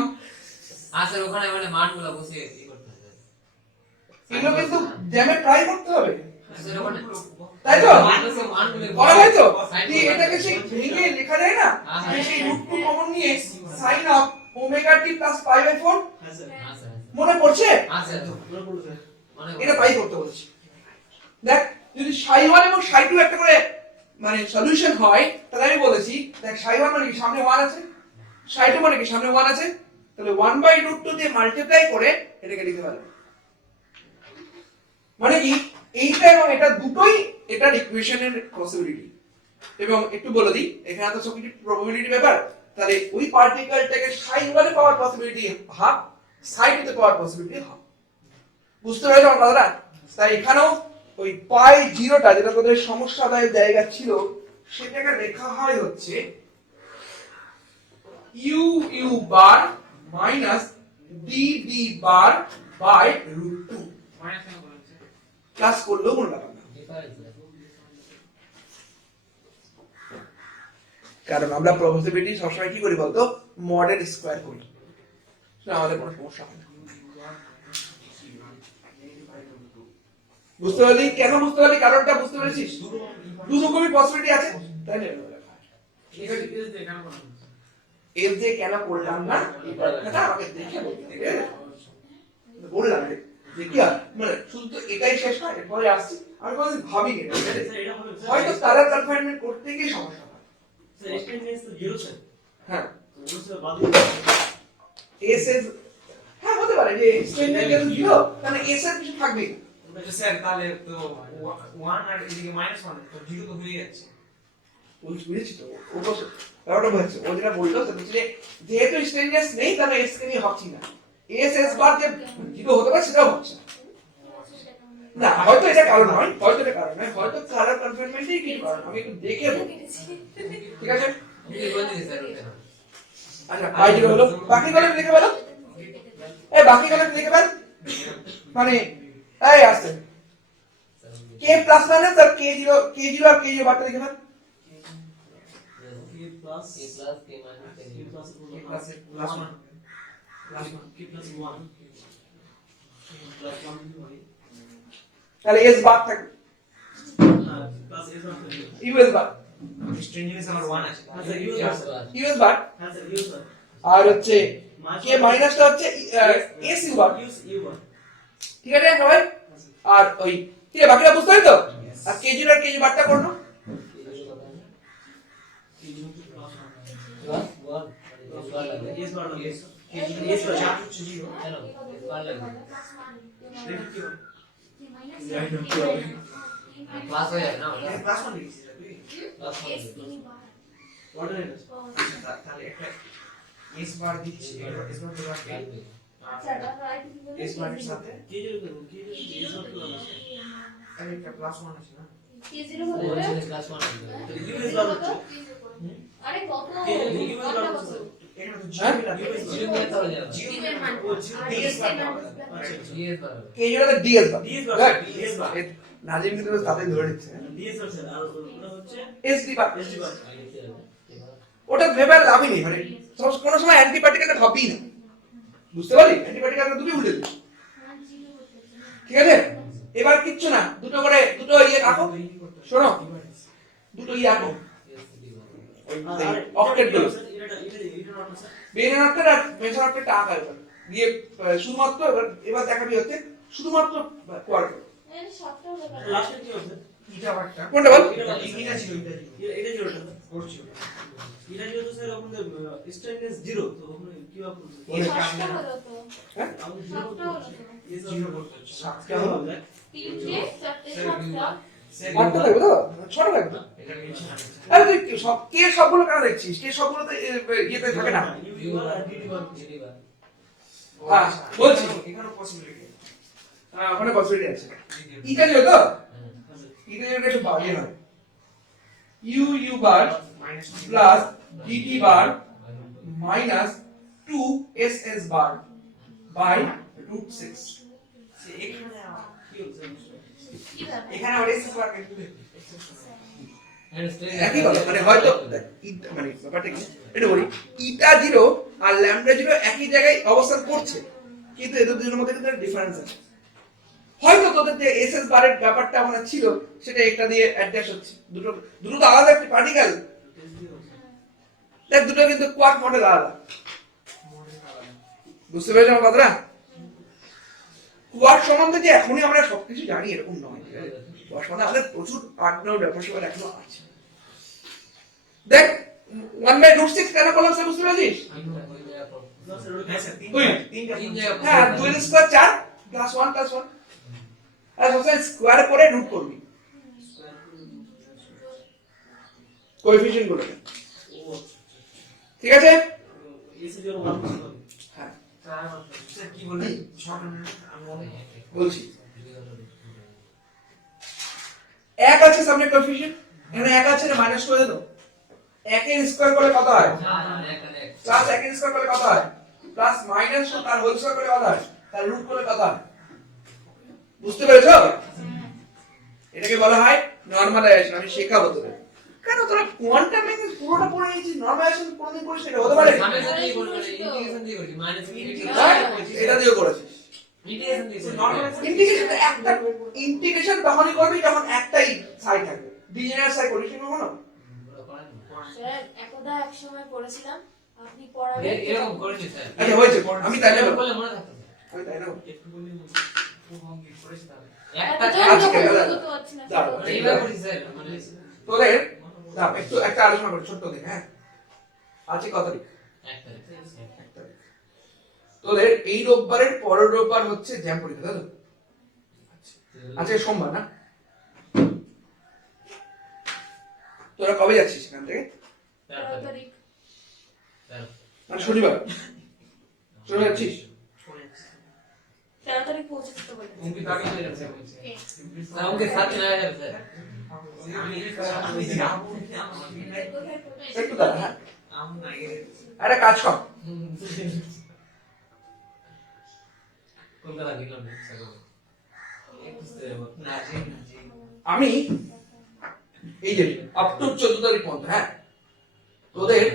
আসলে ওখানে মানে মানগুলো বসে ই করতে হবে। এগুলো কিন্তু জ্যামে ট্রাই করতে হবে, সেটা মানে তাই তো? মাইনাসে 1 বলে করা যায় তো? Sin কি এটাকে সেই ভেঙে লেখা যায় না? যে সেই √2 কমন নিয়ে sin of omega t plus pi by 4 হ্যাঁ স্যার হ্যাঁ স্যার মনে পড়ছে? আচ্ছা পুরো পুরো স্যার মানে এটা ট্রাই করতে বলেছি। দেখ যদি psi1 এবং psi2 একটা করে মানে সলিউশন হয়, তাহলে আমি বলেছি দেখ psi1 মানে কি সামনে 1 আছে, psi2 মানে কি সামনে 1 আছে, তাহলে 1/√2 দিয়ে মাল্টিপ্লাই করে এটাকে লিখতে পারবে। মানে কি এইটা এবং এটা দুটোই এটার ইকুয়েশনের পসিবিলিটি। এবং একটু বলে দিই, এখানে তো সব কিছু প্রবাবিলিটি ব্যাপার, তাহলে ওই পার্টিকেলটাকে psi1 এ পাওয়ার পসিবিলিটি হাফ, psi2 তে পাওয়ার পসিবিলিটি হাফ। বুঝতে পেরেছো আমার কথাটা? তাই এখানেও ওই পাই জিরোটা যেটা তোদের সমস্যাদায়ক জায়গা ছিল, সেটাকে লেখা হয় হচ্ছে u u bar minus d d bar by √2। Class করলেও মনে রাখবে না, ডিফারেন্স কারণ আমরা প্রবাবিলিটি সবসময় কি করি বলতো, মডেল স্কোয়ার করি, সেটা আমাদের কোনো সমস্যা হয় না। বুঝতে পারলি কেন? বুঝতে পারলি কারণটা? বুঝতে পেরেছিস? দু রকমই পসিবিলিটি আছে, তাই না? ঠিক আছে, এর যে কেন করলাম না এই কথাটা আমাকে দেখে বলতে ঠিক আছে? বললাম যে কি আর মানে শুধু তো এটাই শেষ না, এরপরে আসছি আমি কোনোদিন ভাবিনি এটা, ঠিক আছে? স্যার এটা হবে হয়তো কালার কনফাইনমেন্ট করতে গিয়ে সমস্যা হয়। স্যার স্টেনলেস তো 0 স্যার হ্যাঁ তো স্যার বাদ এস এস হ্যাঁ হতে পারে যে স্ট্যান্ডার্ড যেহেতু জিরো তাহলে এস এর কিছু থাকবেই না। স্যার তাহলে তো 1 আর এদিকে -1 তো 0 তো হয়ে যাচ্ছে। বুঝেছি তো, ও তো ব্যাপারটা বুঝেছে, ও যেটা বললো সেটা হচ্ছে যে যেহেতু স্ট্যান্ডার্ড নেই তাহলে এস কে নিয়ে ভাবছি না, এস এস বার যে জিরো হতে পারে সেটাও ভাবছি না। না হয়তো এটা কারণ নয়, হয়তো এটা কারণ নয়, হয়তো কালার কনফাইনমেন্টই কি কারণ, আমি একটু দেখে বলবো। ঠিক আছে, কি বলতে স্যার ওটা আচ্ছা বাই জিরো হলো, বাকি গুলো লিখে ফেলো, এই বাকি গুলো লিখে ফেল, মানে এই আসছে কে প্লাস মাইনাস আর কে জিরো আর কে জিরো বারটা লিখে fail. k plus a plus k minus k plus plus plus 1 k plus 1 plus 1 হয় তাহলে এস বার থাকবে, প্লাস s বার ইউএস বার, স্ট্রেঞ্জনেস আমার 1 আছে। হ্যাঁ স্যার ইউ চার স্যার বার ইউএস বার, হ্যাঁ স্যার ইউ স্যার আর হচ্ছে কে মাইনাসটা হচ্ছে এস ইউ বার। ইউ বার ঠিক আছে সবাই? আর ওই ঠিক আছে বাকিটা বুঝতে পারলি তো? আর কে জিরো আর কে জিরো বারটা করলো, প্লাস 1 বার লাগবে s বার লাগে s বার 4 হচ্ছে 0। কেন বার লাগবে দেখি কি হয় প্লাস হয়ে যাবে না ওটা এই প্লাস 1 লিখছিস তুই। প্লাস হবে অর্ডার এটা তাহলে একটা s বার দিচ্ছি, s বার দেওয়ার কে লাগবে s বারের সাথে কে যে করব কে যে s বার করব আর একটা প্লাস 1 আছে না। ওখানে প্লাস 1 লাগবে ইউ s বার হচ্ছে আরে কত কে যে ইউ s বার হচ্ছে এখানে তো হ্যাঁ? 0 লাগবে। জিরো নিয়ে তো যাবে জিরো ও জি ds বার দাও। আচ্ছা জিএস বার হবে কে জিরো আর ডিএস বার। ds বার দেখ, ds বার নাজিম কিন্তু তাতে ধরে নিচ্ছে ds বার স্যার আর ওটা হচ্ছে এস ডি বার, s বার লিখতে হবে ওটা ভেবে আর লাভই নেই, মানে কোনো সময় অ্যান্টি পার্টিকেলটা ভাবই না, বুঝতে পারলি? অ্যান্টি পার্টিকেলটা দুটোই উল্টে দিই, ঠিক আছে? এবার কিচ্ছু না, দুটো করে দুটো ইয়ে রাখো, শোনো দুটো ইয়ে রাখো, অক্টেট গুলো এটা নট স্যার বেরিয়ান অক্টেট আর মেসন অক্টেটটা আঁকা এবার দিয়ে শুধুমাত্র এবার দেখাবি হচ্ছে শুধুমাত্র কোয়ার্টার। লাস্টে কি হচ্ছে এটা একটা কোনটা বল? এটা ছিল এটা জিরোটা করছি ওটা। এটা জিরো তো স্যার ওখানে স্ট্রেননেস জিরো তো ওখানে কি হবে এই কারণে হ্যাঁ আমি জিরো জিরো করতে হচ্ছে। কি হবে স্যার আটটা থাকবে তো, ছোট থাকবে তো। এটা নিচে না। আরে তুই কে সবগুলো কেন দেখছিস? কে সবগুলো তো ইয়েতে থাকে না। ইউ বার আর ডি বার জিডি বার হ্যাঁ, বলছি। এখানে পসিবিলিটি হ্যাঁ ওখানে পসিবিলিটি আছে। ইটা দিও তো, ইটা দিলে একটু বাজে হয়। U u bar -2 plus d d bar minus 2 s s bar by √6। এখানে কি হচ্ছে এখানে আর এস বার কিন্তু একই কথা, মানে হয়তো দেখ, মানে ব্যাপারটা কি এটা বলি, ইটা জিরো আর ল্যামডা জিরো একই জায়গায় অবস্থান করছে, কিন্তু এদের দুজনের মধ্যে কিন্তু ডিফারেন্স আছে। হয়তো তোদের যে এসএস বারের ব্যাপারটা মনে ছিল সেটা একটা দিয়ে অ্যাডজাস্ট হচ্ছে, দুটো দুটো তো আলাদা একটা পার্টিকেল, দেখ দুটো কিন্তু কোয়ার্ক মডেল আলাদা। বুঝতে পেরেছো আমার কথাটা? কোয়ার্ক সম্বন্ধে যে এখনই আমরা সবকিছু জানি এরকম নয়, ঠিক আছে? কোয়ার্ক সম্বন্ধে আমাদের প্রচুর আগ্রহ ব্যাপার স্যাপার এখনো আছে। দেখ 1/√6 কেন বললাম সে বুঝতে পেরেছিস? ওই হ্যাঁ 2 স্কয়ার 4 প্লাস 1 প্লাস 1 আর সবসময় স্কয়ার করে রুট করবি কোএফিশিয়েন্ট গুলো, ঠিক আছে? হ্যাঁ স্যার কি বললেন শর্ট আমি মনে বলছি, এক আছে সামনে কোএফিশিয়েন্ট, এখানে এক আছে না মাইনাস করে দাও, 1 এর স্কয়ার করলে কত হয়? প্লাস 1 এর স্কয়ার করলে কত হয়? প্লাস মাইনাস তার হোল স্কয়ার করলে কত হয়? তার রুট করলে কত হয়? বুঝতে পেরেছো? এটাকে বলা হয় নরমালাইজেশন। আমি শেখাবো তোদের। কেন তোরা কোয়ান্টাম মেকানিক্স পুরোটা পড়ে নিয়েছিস, নরমালাইজেশন কোনদিন পড়িস এটা হতে পারে? এটা দিয়েও করেছিস। ইন্টিগ্রেশন একটা ইন্টিগ্রেশন তখনই করবি যখন একটাই সাইড থাকবে। ডিজেনারেট সাইড করিস না কখনো? স্যার একদা এক সময় পড়েছিলাম, আপনি পড়াবেন এরকম করেছি স্যার। আচ্ছা হয়েছে, আমি তাই নেব, বলে মনে থাকতো স্যার। আমি তাই নেব। একটু বললে কমপ্লিট করেছি তাহলে একটা আজকে দাঁড়াও, এইবার করি স্যার, মানে তোদের না একটু একটা আলোচনা করি ছোট্ট দিন। হ্যাঁ আজকে কত তারিখ? একটা তোদের এই রোববারের পরের রোববার হচ্ছে জ্যাম পরীক্ষা, তাই তো? আজকে সোমবার না? তোরা কবে যাচ্ছিস সেখান থেকে? 13 তারিখ। মানে শনিবার চলে যাচ্ছিস? 13 তারিখ পৌঁছে যেতে বলে। অঙ্কিত আগে হয়ে যাচ্ছে স্যার ওকে সাথে না যাবে স্যার। একটু দাঁড়া, হ্যাঁ আমি না একটা কাজ কর, কলকাতা গেলাম না স্যার। না আমি এই যে আপ টু 14 তারিখ পর্যন্ত, হ্যাঁ তোদের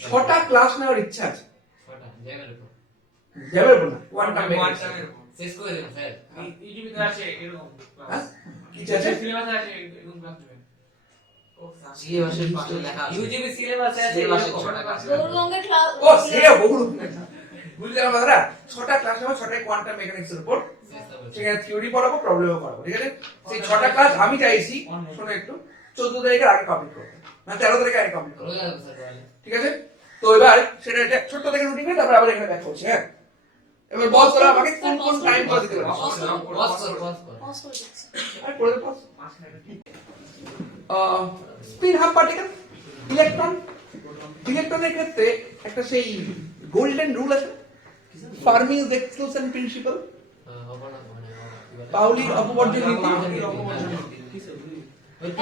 ছটা ক্লাস নেওয়ার ইচ্ছা আছে। ছটা যাবে না। যাবে না কোয়ান্টাম মেকানিক্স শেষ করে দেন স্যার। ইউটিউবে আছে এরকম হ্যাঁ কি আছে? সিলেবাসে আছে এরকম ক্লাস নেবেন সিলেবাসের পাশে লেখা আছে। ইউটিউবে সিলেবাস আছে, সিলেবাসে ছটা ক্লাস। গৌরগঙ্গের ক্লাস ও সে বহু বুঝলি আমার কথাটা? ছটা ক্লাস নেবো, ছটায় কোয়ান্টাম মেকানিক্স এর উপর, সেখানে থিওরি পড়াবো, প্রবলেমও পড়াবো, ঠিক আছে? সেই ছটা ক্লাস আমি চাইছি শোনো একটু 14 তারিখের আগে কমপ্লিট করতে, মানে 13 তারিখের আগে কমপ্লিট করতে, হয়ে যাবে স্যার তাহলে। ঠিক আছে? তো এবার সেটা একটা ছোট্ট থেকে রুটিন করে তারপর আবার এখানে ব্যাক করছি। হ্যাঁ এবার বল তোরা আমাকে কোন কোন টাইম করে দিতে পারছিস? পজ কর, পজ কর। পজ করে দিচ্ছি। আর করে দে পাস। স্পিন হাফ পার্টিকেল, ইলেকট্রন, ইলেকট্রনের ক্ষেত্রে একটা সেই গোল্ডেন রুল আছে, ফার্মি's এক্সক্লুশন প্রিন্সিপাল, হবে না মানে পাউলির অপবর্জন নীতি।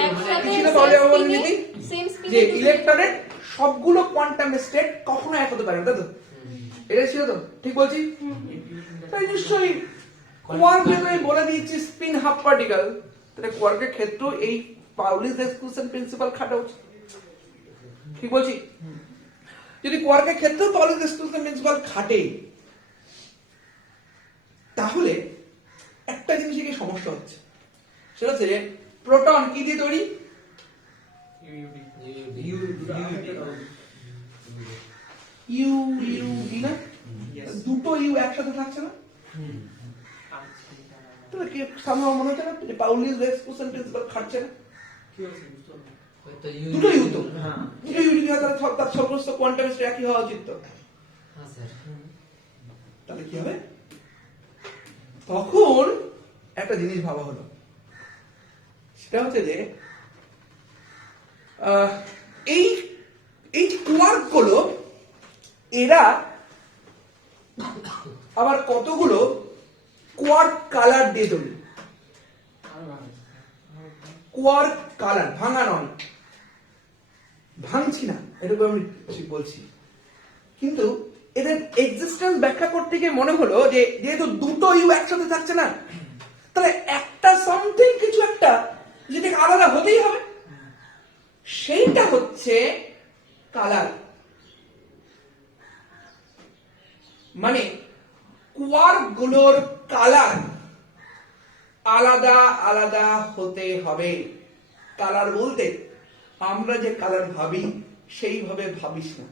একসাথে কি ছিল পাউলির অপবর্জন নীতি? সেম স্পিন যে ইলেকট্রনের সবগুলো কোয়ান্টাম স্টেট কখনো এক হতে পারে না, তাই তো? এটা ছিল তো, ঠিক বলছি? তাই নিশ্চয়ই কোয়ার্ক যেহেতু আমি বলে দিয়েছি স্পিন হাফ পার্টিকেল, তাহলে কোয়ার্কের ক্ষেত্রেও এই পাউলিস এক্সক্লুশন প্রিন্সিপাল খাটা উচিত, ঠিক বলছি? যদি কোয়ার্কের ক্ষেত্রেও পাউলিস এক্সক্লুশন প্রিন্সিপাল খাটে, তাহলে একটা জিনিসে কি সমস্যা হচ্ছে, সেটা হচ্ছে যে প্রোটন কি দিয়ে তৈরি? ইউ ইউ ডি না? দুটো ইউ একসাথে থাকছে না? তাহলে কি সামনে মনে হচ্ছে না যে পাউলিস এক্সক্লুশন প্রিন্সিপাল খাটছে না? দুটো ইউ তো, দুটো ইউ যদি হয় তাহলে তার সমস্ত কোয়ান্টাম স্টেট একই হওয়া উচিত তো। হ্যাঁ স্যার। তাহলে কি হবে? তখন একটা জিনিস ভাবা হলো, সেটা হচ্ছে যে এই এই কোয়ার্ক গুলো এরা আবার কতগুলো কোয়ার্ক কালার দিয়ে তৈরি। কোয়ার্ক কালার ভাঙা নয়, ভাঙছি না, এটুকু আমি বলছি, কিন্তু এদের এক্সিস্টেন্স ব্যাখ্যা করতে গিয়ে মনে হলো যে যেহেতু দুটো ইউ একসাথে থাকছে না, তাহলে একটা সামথিং কিছু একটা যেটাকে আলাদা হতেই হবে, সেইটা হচ্ছে কালার। মানে কোয়ার্ক গুলোর কালার আলাদা আলাদা হতে হবে। কালার বলতে আমরা যে কালার ভাবি সেইভাবে ভাবিস না।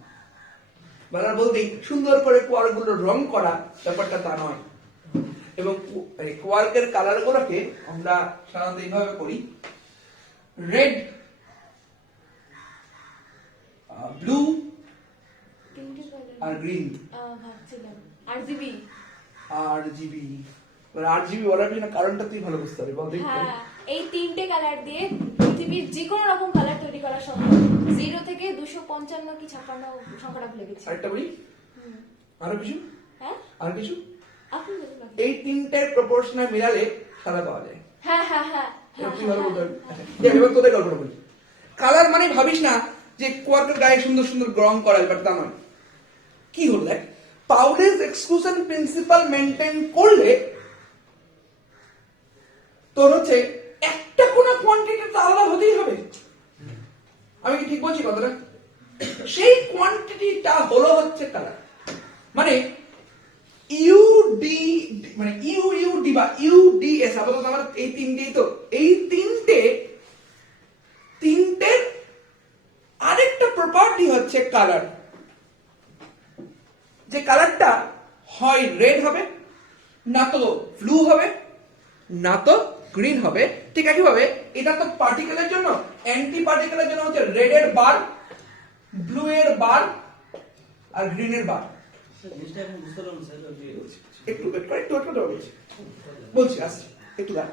কালার বলতে সুন্দর করে কোয়ার্ক গুলোর রং করা, ব্যাপারটা তা নয়। এবং কোয়ার্কের কালার গুলোকে আমরা সাধারণত এইভাবে করি: রেড, ব্লু তিনটে কালার আর গ্রিন। ভাবছিলাম আরজিবি। আরজিবি আরজিবি বলার পিছনে কারণটা তুই ভালো বুঝতে পারবি, বল দেখি। হ্যাঁ, এই তিনটে কালার দিয়ে পৃথিবীর যে কোনো রকম কালার তৈরি করা সম্ভব। 0 থেকে 255 কি 56 সংখ্যাটা ভুলে গেছি। আরেকটা বলি, আরো কিছু, হ্যাঁ আর কিছু। আপনি বলুন আগে। এই তিনটে প্রপোর্শনাল মিলালে সাদা পাওয়া যায়। হ্যাঁ হ্যাঁ হ্যাঁ এবার তুই ভালো বলতে পারবি। আচ্ছা, এবার তোদের গল্পটা বলি। কালার মানে ভাবিস না যে কোয়ার্কের গায়ে সুন্দর সুন্দর রং করা, ব্যাপারটা তা নয়। কি হলো দেখ, পাউলিস এক্সক্লুশন প্রিন্সিপাল মেনটেন করলে তোর হচ্ছে একটা কোনো কোয়ান্টিটি তো আলাদা হতেই হবে। আমি কি ঠিক বলছি কথাটা? সেই কোয়ান্টিটিটা হলো হচ্ছে কালার। মানে ইউডি মানে ইউইউডি বা ইউডিএস, আপাতত আমার এই তিনটেই তো, এই তিনটে আরেকটা প্রপার্টি হচ্ছে কালার। যে কালারটা হয় রেড হবে, না তো ব্লু হবে, না তো গ্রিন হবে। ঠিক একইভাবে এটা তো পার্টিকেলের জন্য, অ্যান্টি পার্টিকেলের জন্য হচ্ছে রেড এর বার, ব্লু এর বার আর গ্রিন এর বার। জিনিসটা এখন বুঝতে পারলাম স্যার, একটু বলছি, আসছি একটু দাঁড়া।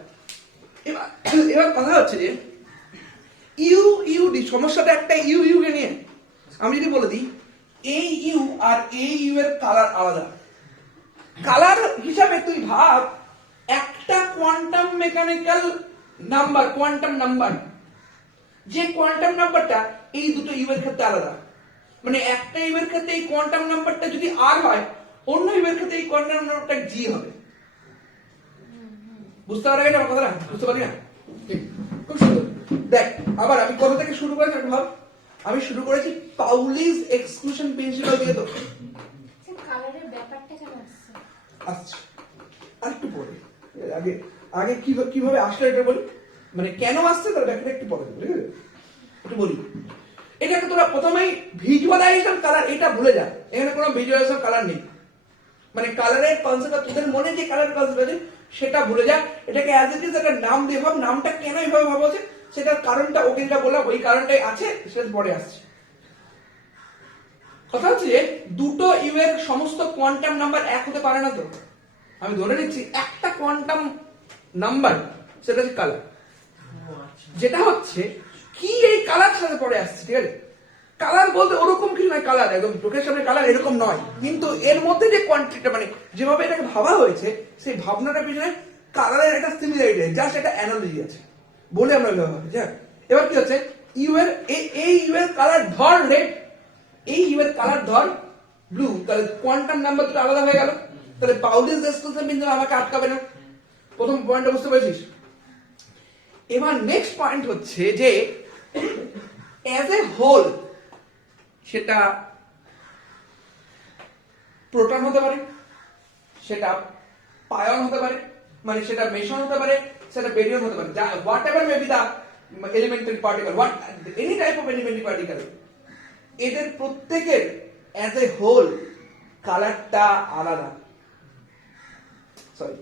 এবার কথা হচ্ছে যে ইউডি সমস্যাটা একটা ইউ কে নিয়ে। আমি যদি বলে দিই এই ইউ আর এই ইউ এর কালার আলাদা, কালার হিসাবে তুই ভাব একটা quantum mechanical number, quantum number, যে কোয়ান্টাম নাম্বারটা এই দুটো ইউ এর ক্ষেত্রে আলাদা। মানে একটা ইউ এর ক্ষেত্রে এই কোয়ান্টাম নাম্বারটা যদি আর হয়, অন্য ইউ এর ক্ষেত্রে এই কোয়ান্টাম নাম্বারটা জি হবে। বুঝতে পারবে এটা আমার কথাটা? বুঝতে পারি না? ঠিক, খুব সুন্দর। দেখ আবার আমি কোথা থেকে শুরু করেছি একটু ভাব। আমি শুরু করেছি পাউলিস এক্সক্লুশন প্রিন্সিপাল দিয়ে। তো কালারের ব্যাপারটা কেন আসছে? আচ্ছা, আরেকটু পরে, আগে আগে কিভাবে আসলে এটা বলি, মানে কেন আসছে তার ব্যাপারটা একটু পরে, ঠিক আছে? একটু বলি। এটাকে তোরা প্রথমেই ভিজুয়ালাইজেশন কালার, এটা ভুলে যা, এখানে কোনো ভিজুয়ালাইজেশন কালার নেই। মানে কালারের কনসেপ্ট, তোদের মনে যে কালার কনসেপ্ট আছে সেটা ভুলে যা। এটাকে অ্যাজ ইট ইজ একটা নাম দিয়ে ভাব। নামটা কেন এইভাবে ভাবা হচ্ছে সেটার কারণটা ওকে যেটা বললাম ওই কারণটাই আছে, সেটা পরে আসছে। কথা হচ্ছে যে দুটো ইউ এর সমস্ত কোয়ান্টাম নাম্বার এক হতে পারে না। তো আমি ধরে নিচ্ছি একটা কোয়ান্টাম নাম্বার, সেটা হচ্ছে কালার। যেটা হচ্ছে কি এই কালার সাথে পরে আসছে, ঠিক আছে? কালার বলতে ওরকম কিছু নয়, কালার একদম চোখের সামনে কালার এরকম নয়, কিন্তু এর মধ্যে যে কোয়ান্টিটিটা, মানে যেভাবে এটাকে ভাবা হয়েছে সেই ভাবনাটার পিছনে কালারের একটা সিমিলারিটি, যা সেটা অ্যানালজি আছে বলে আমরা ব্যবহার করি। হ্যাঁ, এবার কি হচ্ছে, ইউ এর এই ইউ এর কালার ধর রেড, এই ইউ এর কালার ধর ব্লু, তাহলে কোয়ান্টাম নাম্বার দুটো আলাদা হয়ে গেল। তাহলে পাউলিস এক্সক্লুশন প্রিন্সিপাল আমাকে আটকাবে না। প্রথম পয়েন্টটা বুঝতে পেরেছিস? এবার নেক্সট পয়েন্ট হচ্ছে যে অ্যাজ এ হোল সেটা প্রোটন হতে পারে, সেটা পায়ন হতে পারে, মানে সেটা মেশন হতে পারে, সেটা বেরিয়ন হতে পারে, যা whatever may be the elementary particle, what any type of elementary particle, এদের প্রত্যেকের অ্যাজ এ হোল কালারটা আলাদা। সরি,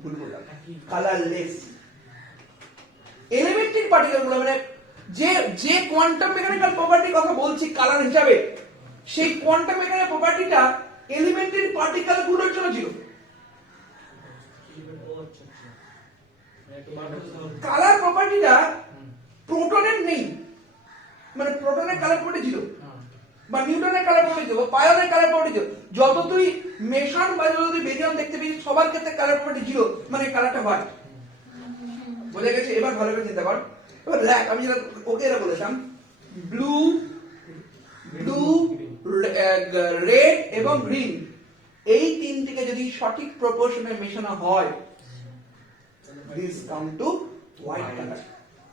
ভুল বললাম, কালারলেস। এলিমেন্টারি পার্টিকেল গুলো মানে যে কোয়ান্টাম মেকানিক্যাল প্রপার্টির কথা বলছি কালার হিসাবে, সেই কোয়ান্টাম মেকানিক্যাল প্রপার্টিটা এলিমেন্টারি পার্টিকেল গুলোর জন্য ছিল। কালার প্রপার্টিটা প্রোটনের নেই, মানে প্রোটনের কালার প্রপার্টি ছিল, বা নিউটনের কালার প্রপার্টি ছিল, বা পায়নের কালার প্রপার্টি ছিল। যত তুই মেশন বা যত তুই বেরিয়াম দেখতে পেয়েছিস সবার ক্ষেত্রে কালার প্রপার্টি ছিল, মানে কালারটা হয়। বোঝা গেছে? এবার ভালো করে চিন্তা কর। এবার দেখ আমি যেটা ওকে এরা বলেছিলাম, ব্লু, রেড এবং গ্রিন, এই তিনটিকে যদি সঠিক প্রপোর্শনে মেশানো হয়, this come to white colour.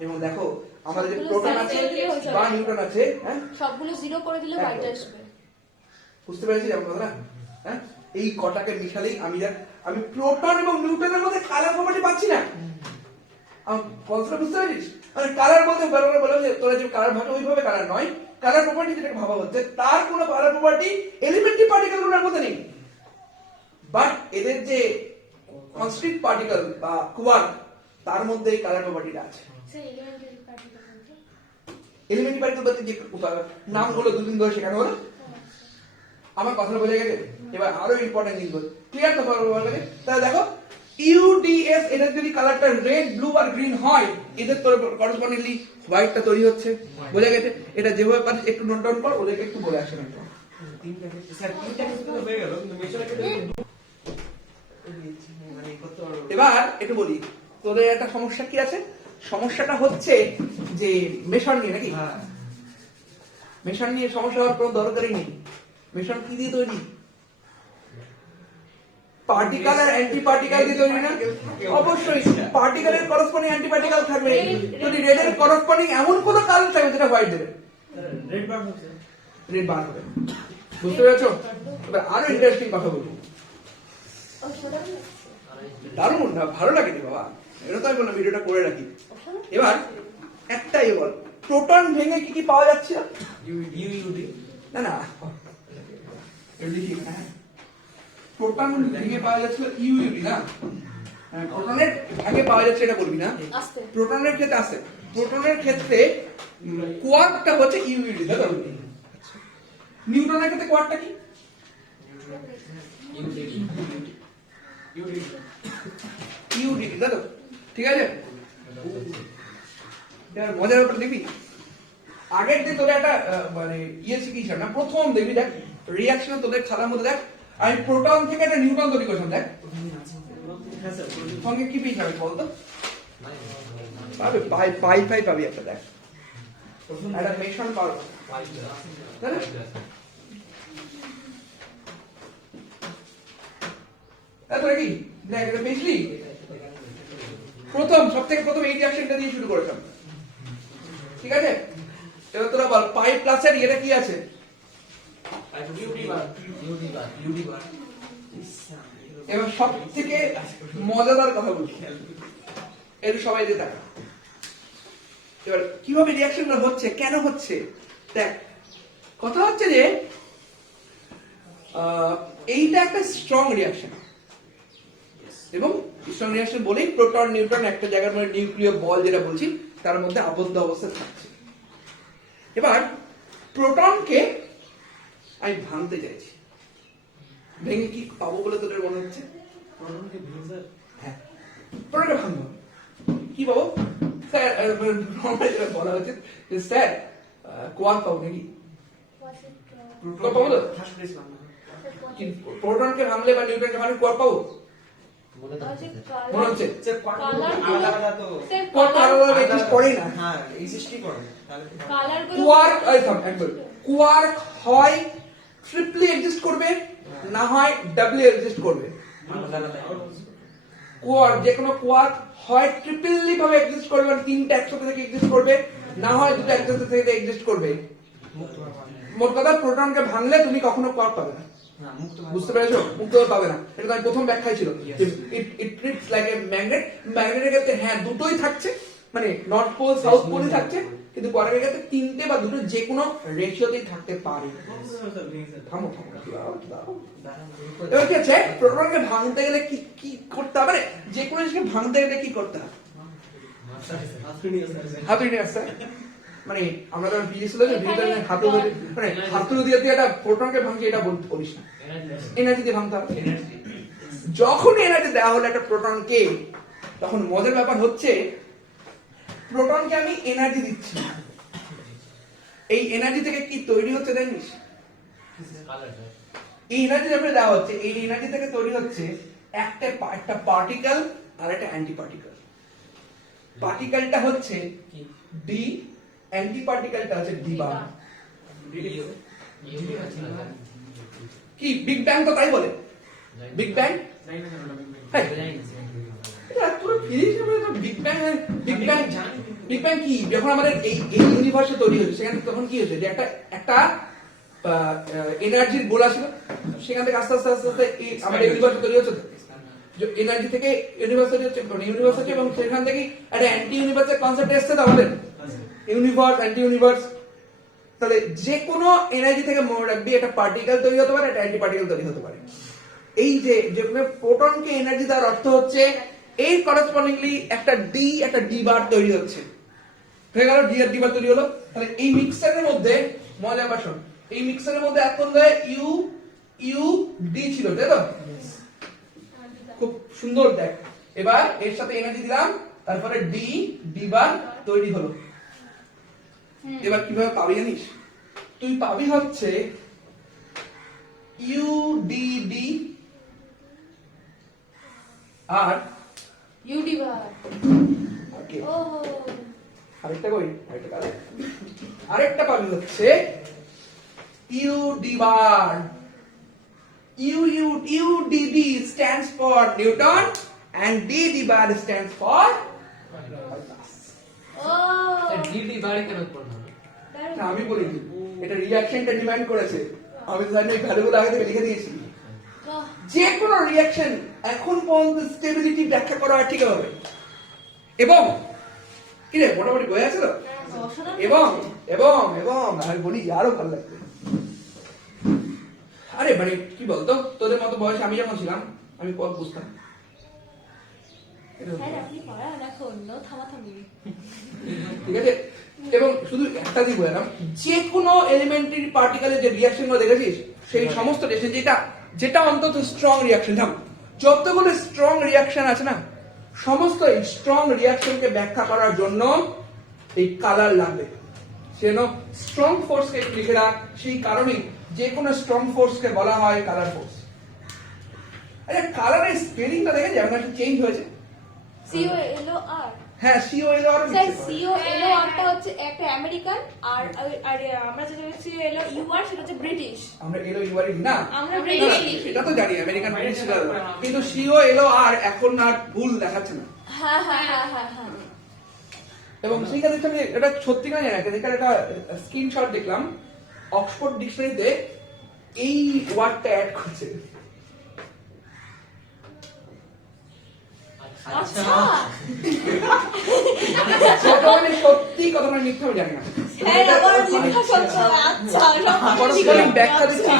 এবং দেখো আমাদের যে প্রোটন আছে বা নিউট্রন আছে, হ্যাঁ, সবগুলো 0 করে দিলে হোয়াইট আসবে। বুঝতে পেরেছি আমার কথাটা? হ্যাঁ, এই কটাকে মিশালেই আমি প্রোটন এবং নিউট্রনের মধ্যে কালার প্রপার্টি পাচ্ছি না। কথাটা বুঝতে পারছিস? মানে কালার বলতে বারবার বললাম যে তোরা যে কালার ভাবে ওইভাবে কালার নয়, কালার প্রপার্টি যেটাকে ভাবা হচ্ছে তার কোনো কালার প্রপার্টি এলিমেন্টারি পার্টিকেলগুলোর মধ্যে নেই, বাট এদের যে কনস্ট্রিক্ট পার্টিকেল বা কোয়ার্ক তার মধ্যে এই কালার প্রপার্টিটা আছে। স্যার এলিমেন্টারি পার্টিকেল বলতে এলিমেন্টারি পার্টিকেল বলতে যে নামগুলো দুদিন ধরে শেখানো হলো, আমার কথাটা বোঝা গেছে? এবার আরো ইম্পর্টেন্ট জিনিস ক্লিয়ার তো ভালো লাগে। তাহলে দেখো ইউডিএস এদের যদি কালারটা রেড, ব্লু আর গ্রিন হয়, এদের তো করেসপন্ডিংলি হোয়াইটটা তৈরি হচ্ছে। বোঝা গেছে? এটা যেভাবে পারিস একটু নোট ডাউন কর, ওদেরকে একটু বলে আসেন একটু। তিনটা ক্ষেত্রে স্যার তিনটা ক্ষেত্রে তো হয়ে গেল, কিন্তু মেশার ক্ষেত্রে মানে করতে পারবো। এবার একটু বলি তোদের একটা সমস্যা কি আছে। সমস্যাটা হচ্ছে যে মেশন নিয়ে, নাকি? হ্যাঁ মেশন নিয়ে সমস্যা হওয়ার কোনো দরকারই নেই। মেশন কি দিয়ে তৈরি? পার্টিকেল আর অ্যান্টি পার্টিকেল দিয়ে তৈরি না? অবশ্যই পার্টিকেলের করসপন্ডিং অ্যান্টি পার্টিকেল থাকবে। যদি রেড এর করসপন্ডিং এমন কোন কালার থাকবে যেটা হোয়াইট দেবে, রেড বার হচ্ছে, রেড বার হবে। বুঝতে পেরেছো? এবার আরো ইন্টারেস্টিং কথা বলবো। দারুণ না, ভালো লাগে রে বাবা, এটা তো আমি বললাম ভিডিওটা করে রাখি। এবার একটাই বল, প্রোটন ভেঙে কি কি পাওয়া যাচ্ছে? ইউডি না না, লিখি হ্যাঁ, প্রোটন ভেঙে পাওয়া যাচ্ছিল ইউইউডি না? প্রোটনের আগে পাওয়া যাচ্ছে এটা বলবি না? আসতে প্রোটনের ক্ষেত্রে আছে, প্রোটনের ক্ষেত্রে কোয়ার্কটা হচ্ছে ইউইউডি, তাই তো? নিউট্রনের ক্ষেত্রে কোয়ার্কটা কি? ইউডিডি, তাই তো? ঠিক আছে, এবার মজার ব্যাপার দেখবি, আগের দিন তোদের একটা মানে শিখিয়েছিল না, প্রথম দেখবি দেখ রিয়াকশন তোদের খাতার মধ্যে দেখ, আমি প্রোটন থেকে একটা নিউট্রন তৈরি করেছিলাম, দেখ হ্যাঁ স্যার সঙ্গে কি পেয়ে যাবে বলতো? পাবে, পাই পাবি একটা, দেখ একটা মেশন পাবো, তাই না? তারপরে কি দেখ এটা পেয়েছিলি? সব থেকে প্রথম এই রিয়াকশনটা দিয়ে শুরু করেছিলাম, ঠিক আছে? এবার তোরা বল পাই প্লাসের এটা কি আছে? এবার সব থেকে মজাদার কথা বলছি, এর সবাই দিয়ে দেখা। এবার কিভাবে রিয়াকশনটা হচ্ছে, কেন হচ্ছে দেখ। কথা হচ্ছে যে এইটা একটা স্ট্রং রিয়াকশন, এবং স্ট্রং রিয়াকশন বলেই প্রোটন নিউট্রন একটা জায়গার মধ্যে নিউক্লিয় বল যেটা বলছি তার মধ্যে আবদ্ধ অবস্থায় থাকছে। এবার প্রোটনকে আমি ভাঙতে চাইছি, ভেঙে কি পাবো বলে তোদের মনে হচ্ছে? হ্যাঁ, প্রোটনকে ভাঙবো, কি পাবো স্যার? বলা হচ্ছে যে স্যার কোয়ার্ক পাবো নাকি? কোয়ার্ক পাবো তো? ফার্স্ট প্লেস বাংলা প্রোটনকে ভাঙলে বা নিউট্রনকে ভাঙলে কোয়ার্ক পাবো মনে হচ্ছে? স্যার আলাদা আলাদা তো কোয়ার্ক আলাদা এক্সিস্ট করে না। হ্যাঁ এক্সিস্টই করে না, তাহলে কালার গুলো কোয়ার্ক একবার কোয়ার্ক হয় ট্রিপলি এক্সিস্ট করবে, না হয় ডাবলি এক্সিস্ট করবে। আলাদা আলাদা কোয়ার্ক, যে কোনো কোয়ার্ক হয় ট্রিপলি ভাবে এক্সিস্ট করবে, মানে তিনটা একসাথে থেকে এক্সিস্ট করবে, না হয় দুটো একসাথে থেকে এক্সিস্ট করবে। মোট কথা প্রোটনকে ভাঙলে তুমি কখনো কোয়ার্ক পাবে না, না মুক্ত বুঝতে পেরেছো? মুক্ত পাবে না, এটা আমি প্রথম ব্যাখ্যাই ছিল। ইট ট্রিটস লাইক এ ম্যাগনেট। ম্যাগনেটের ক্ষেত্রে হ্যাঁ দুটোই থাকছে, মানে নর্থ পোল সাউথ পোলই থাকছে, কিন্তু কোয়ার্কের ক্ষেত্রে তিনটে বা দুটো যে কোনো রেশিওতেই থাকতে পারে। থামো থামো, এবার কি আছে, প্রোটনকে ভাঙতে গেলে কি কি করতে হবে? মানে যে কোনো জিনিসকে ভাঙতে গেলে কি করতে হবে? হাতুড়ি নিয়ে আসতে, মানে আমরা যখন বিএসএল হাতুড়ি, মানে হাতুড়ি দিয়ে একটা প্রোটনকে ভাঙছি এটা বলিস না, এনার্জি দিয়ে ভাঙতে হবে। যখন এনার্জি দেওয়া হলো একটা প্রোটনকে, তখন মজার ব্যাপার হচ্ছে প্রোটনকে আমি এনার্জি দিচ্ছি, এই এনার্জি থেকে কি তৈরি হচ্ছে জানিস? এই এনার্জি যখন দেওয়া হচ্ছে, এই এনার্জি থেকে তৈরি হচ্ছে একটা পার্টিকেল আর একটা অ্যান্টি পার্টিকেল। পার্টিকেলটা হচ্ছে ডি, অ্যান্টি পার্টিকেলটা হচ্ছে ডি বার। কি বিগ ব্যাং তো তাই বলে, বিগ ব্যাং। বিগ ব্যাং কি, যখন আমাদের এই ইউনিভার্সে তৈরি হয়েছে, সেখানে তখন কি হয়েছে যে একটা এনার্জির গোলা ছিল, সেখান থেকে আস্তে আস্তে আস্তে আস্তে আমাদের ইউনিভার্স তৈরি হচ্ছে, এনার্জি থেকে ইউনিভার্স তৈরি হচ্ছে, ইউনিভার্স হচ্ছে, এবং সেখান থেকে একটা অ্যান্টি ইউনিভার্সের কনসেপ্ট এসছে তো আমাদের, ইউনিভার্স অ্যান্টি ইউনিভার্স। তাহলে যে কোনো এনার্জি থেকে মনে রাখবি একটা পার্টিকেল তৈরি হতে পারে, একটা অ্যান্টি পার্টিকেল তৈরি হতে পারে। এই যে প্রোটনকে এনার্জি দেওয়ার অর্থ হচ্ছে এই করসপন্ডিংলি একটা ডি বার তৈরি হচ্ছে, হয়ে গেল, ডি আর ডি বার তৈরি হলো। তাহলে এই মিক্সারের মধ্যে মজা বাসন, এই মিক্সারের মধ্যে এখন ইউ ডি ছিল, তাই তো? খুব সুন্দর দেখ। এবার এর সাথে এনার্জি দিলাম, তারপরে ডি বার তৈরি হলো। এবার কিভাবে পাবি জানিস? তুই পাবি হচ্ছে ইউডিডি আর ইউডি বার। ওকে, ওহো, আরেকটা কই, আরেকটা পাবি হচ্ছে UD bar. UDD stands for Newton and DD bar stands for ও ডিডি বাড়ি কেন করলাম? না, আমি বলিনি, এটা রিঅ্যাকশনটা ডিমান্ড করেছে, আমি তো জানি এই ভ্যালুগুলো আগে থেকে লিখে দিয়েছি। বাহ, যে কোনো রিঅ্যাকশন এখন পর্যন্ত স্টেবিলিটি ব্যাখ্যা করা হয় ঠিক হবে, এবং কি রে মোটামুটি বয়ে আছে তো, অসাধারণ। এবং এবং এবং আমি বলি আরো ভালো লাগবে। আরে মানে কি বলতো, তোদের মতো বয়সে আমি যখন ছিলাম আমি পথ বুঝতাম। স্যার আপনি পড়ান এখন, নো থামাথামি। ঠিক আছে, এবং শুধু একটা দিক বললাম, যে কোনো এলিমেন্টারি পার্টিকেলের যে রিঅ্যাকশন গুলো দেখেছিস, সেই সমস্ত রিঅ্যাকশন যেটা অন্তত স্ট্রং রিঅ্যাকশন, যতগুলো স্ট্রং রিঅ্যাকশন আছে না, সমস্ত স্ট্রং রিঅ্যাকশনকে ব্যাখ্যা করার জন্য এই কালার লাগবে। সেন স্ট্রং ফোর্সকে লিখে রাখ, সেই কারণেই যে কোনো স্ট্রং ফোর্সকে বলা হয় কালার ফোর্স। আচ্ছা, কালারের স্পেলিংটা দেখে যাবে না, একটু চেঞ্জ হয়েছে। সিও এলো আর, হ্যাঁ, COLOR স্যার সিও এলো আরটা হচ্ছে একটা আমেরিকান, আর আর আমরা যেটা সিও এলো ইউআর সেটা হচ্ছে ব্রিটিশ। আমরা এলো ইউআরই না, আমরা ব্রিটিশ লিখি। এটা তো জানি আমেরিকান ব্রিটিশ ছিল, কিন্তু COLOR এখন আর ভুল দেখাচ্ছে না। হ্যাঁ হ্যাঁ হ্যাঁ হ্যাঁ হ্যাঁ। এবং সেইখানে আমি এটা সত্যি না জানি না, এখানে একটা স্ক্রিনশট দেখলাম, অক্সফোর্ড ডিকশনারিতে এই ওয়ার্ডটা অ্যাড করছে। আচ্ছা, সেটা মানে সত্যি কথা মানে মিথ্যা আমি জানি না, স্যার আবার লেখা সত্য। আচ্ছা, সব ঠিক পরস্পর আছে। ব্যাখ্যা দিচ্ছি,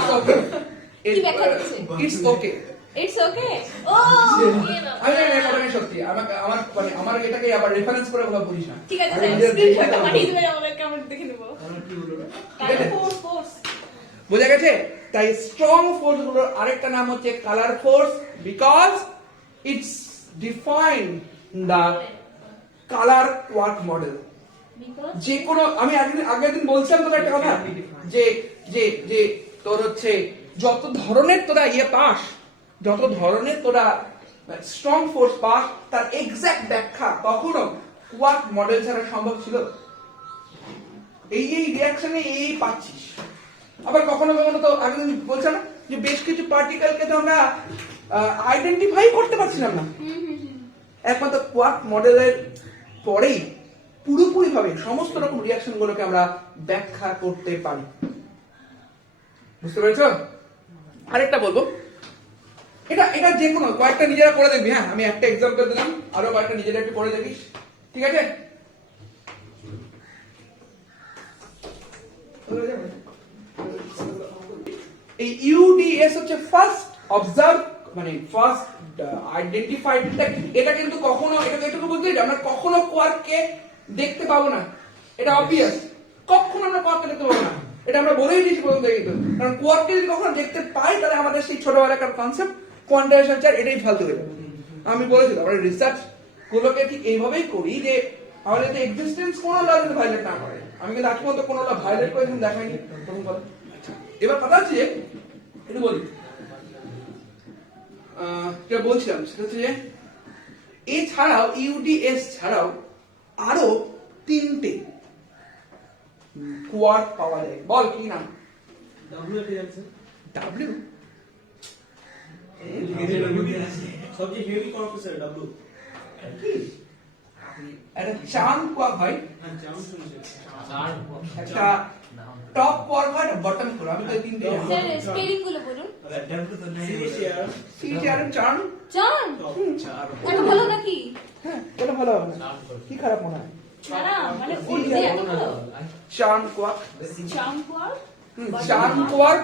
কি ব্যাখ্যা দিচ্ছে? It's okay. It's okay. ও আমি জানি না কথাটা সত্যি, আমাকে আমার এটাকে আবার রেফারেন্স করে কথা বলিস না। ঠিক আছে আমি স্যার, নিজের স্ক্রিনশটটা দেখে পাঠিয়ে দিবেন আমাদেরকে, আমরা দেখে নেব। কি হলো না? Colour force force. বোঝা গেছে? তাই স্ট্রং ফোর্স গুলোর আরেকটা নাম হচ্ছে colour force, because it's define the colour quark model. যে কোনো, আমি আগের দিন বলছিলাম তোর একটা কথা, যে যে যে তোর হচ্ছে যত ধরনের তোরা পাস, যত ধরনের তোরা স্ট্রং ফোর্স পাস, তার এক্সাক্ট ব্যাখ্যা কখনো কোয়ার্ক মডেল ছাড়া সম্ভব ছিল? এই রিঅ্যাকশনে এই পাচ্ছিস। আবার কখনো কখনো তো আগে বলছিলাম না যে বেশ কিছু পার্টিকেলকে তো আমরা আইডেন্টিফাই করতে পারছিলাম না, একমাত্র কোয়ার্ক মডেলের পরেই পুরোপুরি ভাবে সমস্ত রকম রিঅ্যাকশন গুলোকে আমরা ব্যাখ্যা করতে পারি। বুঝতে পেরেছো? আরেকটা বলবো, এটা যে কোনো কয়েকটা নিজেরা করে দেখবি। হ্যাঁ, আমি একটা এক্সাম্পল দিলাম, আরো কয়েকটা নিজেরা একটু করে দেখিস, ঠিক আছে? এই ইউডিএস হচ্ছে ফার্স্ট অবজার্ভ, মানে ফার্স্ট আইডেন্টিফাইড। এটা কিন্তু কখনো, এটাকে এটুকু বলতে আমরা কখনো কোয়ার্ককে দেখতে পাবো না, এটা অবভিয়াস। কখনো আমরা কোয়ার্ককে দেখতে পাবো না, এটা আমরা বলেই দিয়েছি প্রথম থেকে। কিন্তু কারণ কোয়ার্ককে যদি কখনো দেখতে পাই, তাহলে আমাদের সেই ছোটবেলাকার কনসেপ্ট কোয়ান্টাইজেশন চার এটাই ফালতু হয়ে যাবে। আমি বলেছিলাম আমরা রিসার্চ গুলোকে ঠিক এইভাবেই করি যে আমাদের যদি এক্সিস্টেন্স কোনো ল যদি ভায়োলেট না করে। আমি কিন্তু আজ পর্যন্ত কোনো ল ভায়োলেট করে কিন্তু দেখাইনি প্রথম কথা। এবার কথা হচ্ছে যে একটু বলি, যেটা বলছিলাম সেটা হচ্ছে যে এছাড়াও ইউডিএস ছাড়াও আরো তিনটে কোয়ার্ক পাওয়া যায়। বল কি নাম? ডাব্লিউ এটা জানছেন? ডাব্লিউ সবচেয়ে হেভি কোয়ার্ক স্যার ডাব্লিউ। একটা চার্ম কোয়ার্ক হয়, একটা টপ কোয়ার্ক হয়, বটম কোয়ার্ক। আমি তো এই তিনটে জানি। স্যার স্পেলিং গুলো বলুন। CTR charm. জান এটা ভালো নাকি? হ্যাঁ, এটা ভালো হবে না। কি খারাপ মনে হয়? না মানে ওই যে এত ভালো চার্ম কোয়ার্ক, চাম্পার চার্ম কোয়ার্ক,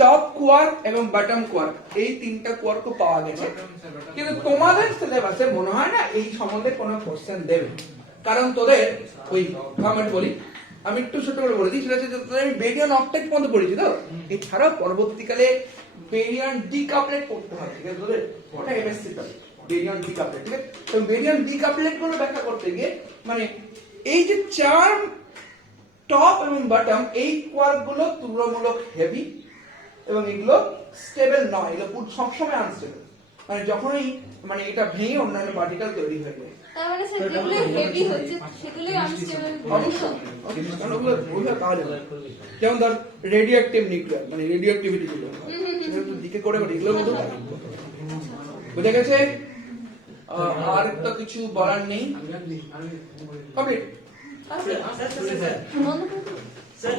টপ কোয়ার্ক এবং বটম কোয়ার্ক, এই তিনটা কোয়ার্কও পাওয়া গেছে। কিন্তু তোমাদের সিলেবাসে মনে হয় না এই সম্বন্ধে কোনো কোশ্চেন দেবে, কারণ তোদের ওই কমেন্ট বলি, আমি একটু ছোট করে বলে দিই, সেটা হচ্ছে যে তোদের বেরিয়ান অক্টেট পর্যন্ত পড়েছি তো, এছাড়াও পরবর্তীকালে বেরিয়ান ডিকাপলেট পড়তে হবে, ঠিক আছে তোদের? ওটা এমএসসি টা বেরিয়ান ডিকাপলেট, ঠিক আছে? এবং বেরিয়ান ডিকাপলেট গুলো ব্যাখ্যা করতে গিয়ে মানে এই যে চার্ম, টপ এবং বটম, এই কোয়ার্ক গুলো তুলনামূলক হেভি এবং এগুলো স্টেবল নয়, এগুলো সবসময় আনস্টেবল, মানে যখনই মানে এটা ভেঙে অন্যান্য পার্টিকেল তৈরি হয়ে যায়। তার মানে স্যার যেগুলো হেভি হচ্ছে সেগুলোই আনস্টেবল। অবশ্যই কারণ ওগুলো ওইভাবে পাওয়া যাবে না। যেমন ধর রেডিও অ্যাক্টিভ নিউক্লিয়ার, মানে রেডিও অ্যাক্টিভিটি গুলো সেটা তো দিকে করে করে এগুলোর মধ্যে বুঝে গেছে। আর তো কিছু বলার নেই, কমপ্লিট। বন্ধ করে দিন। স্যার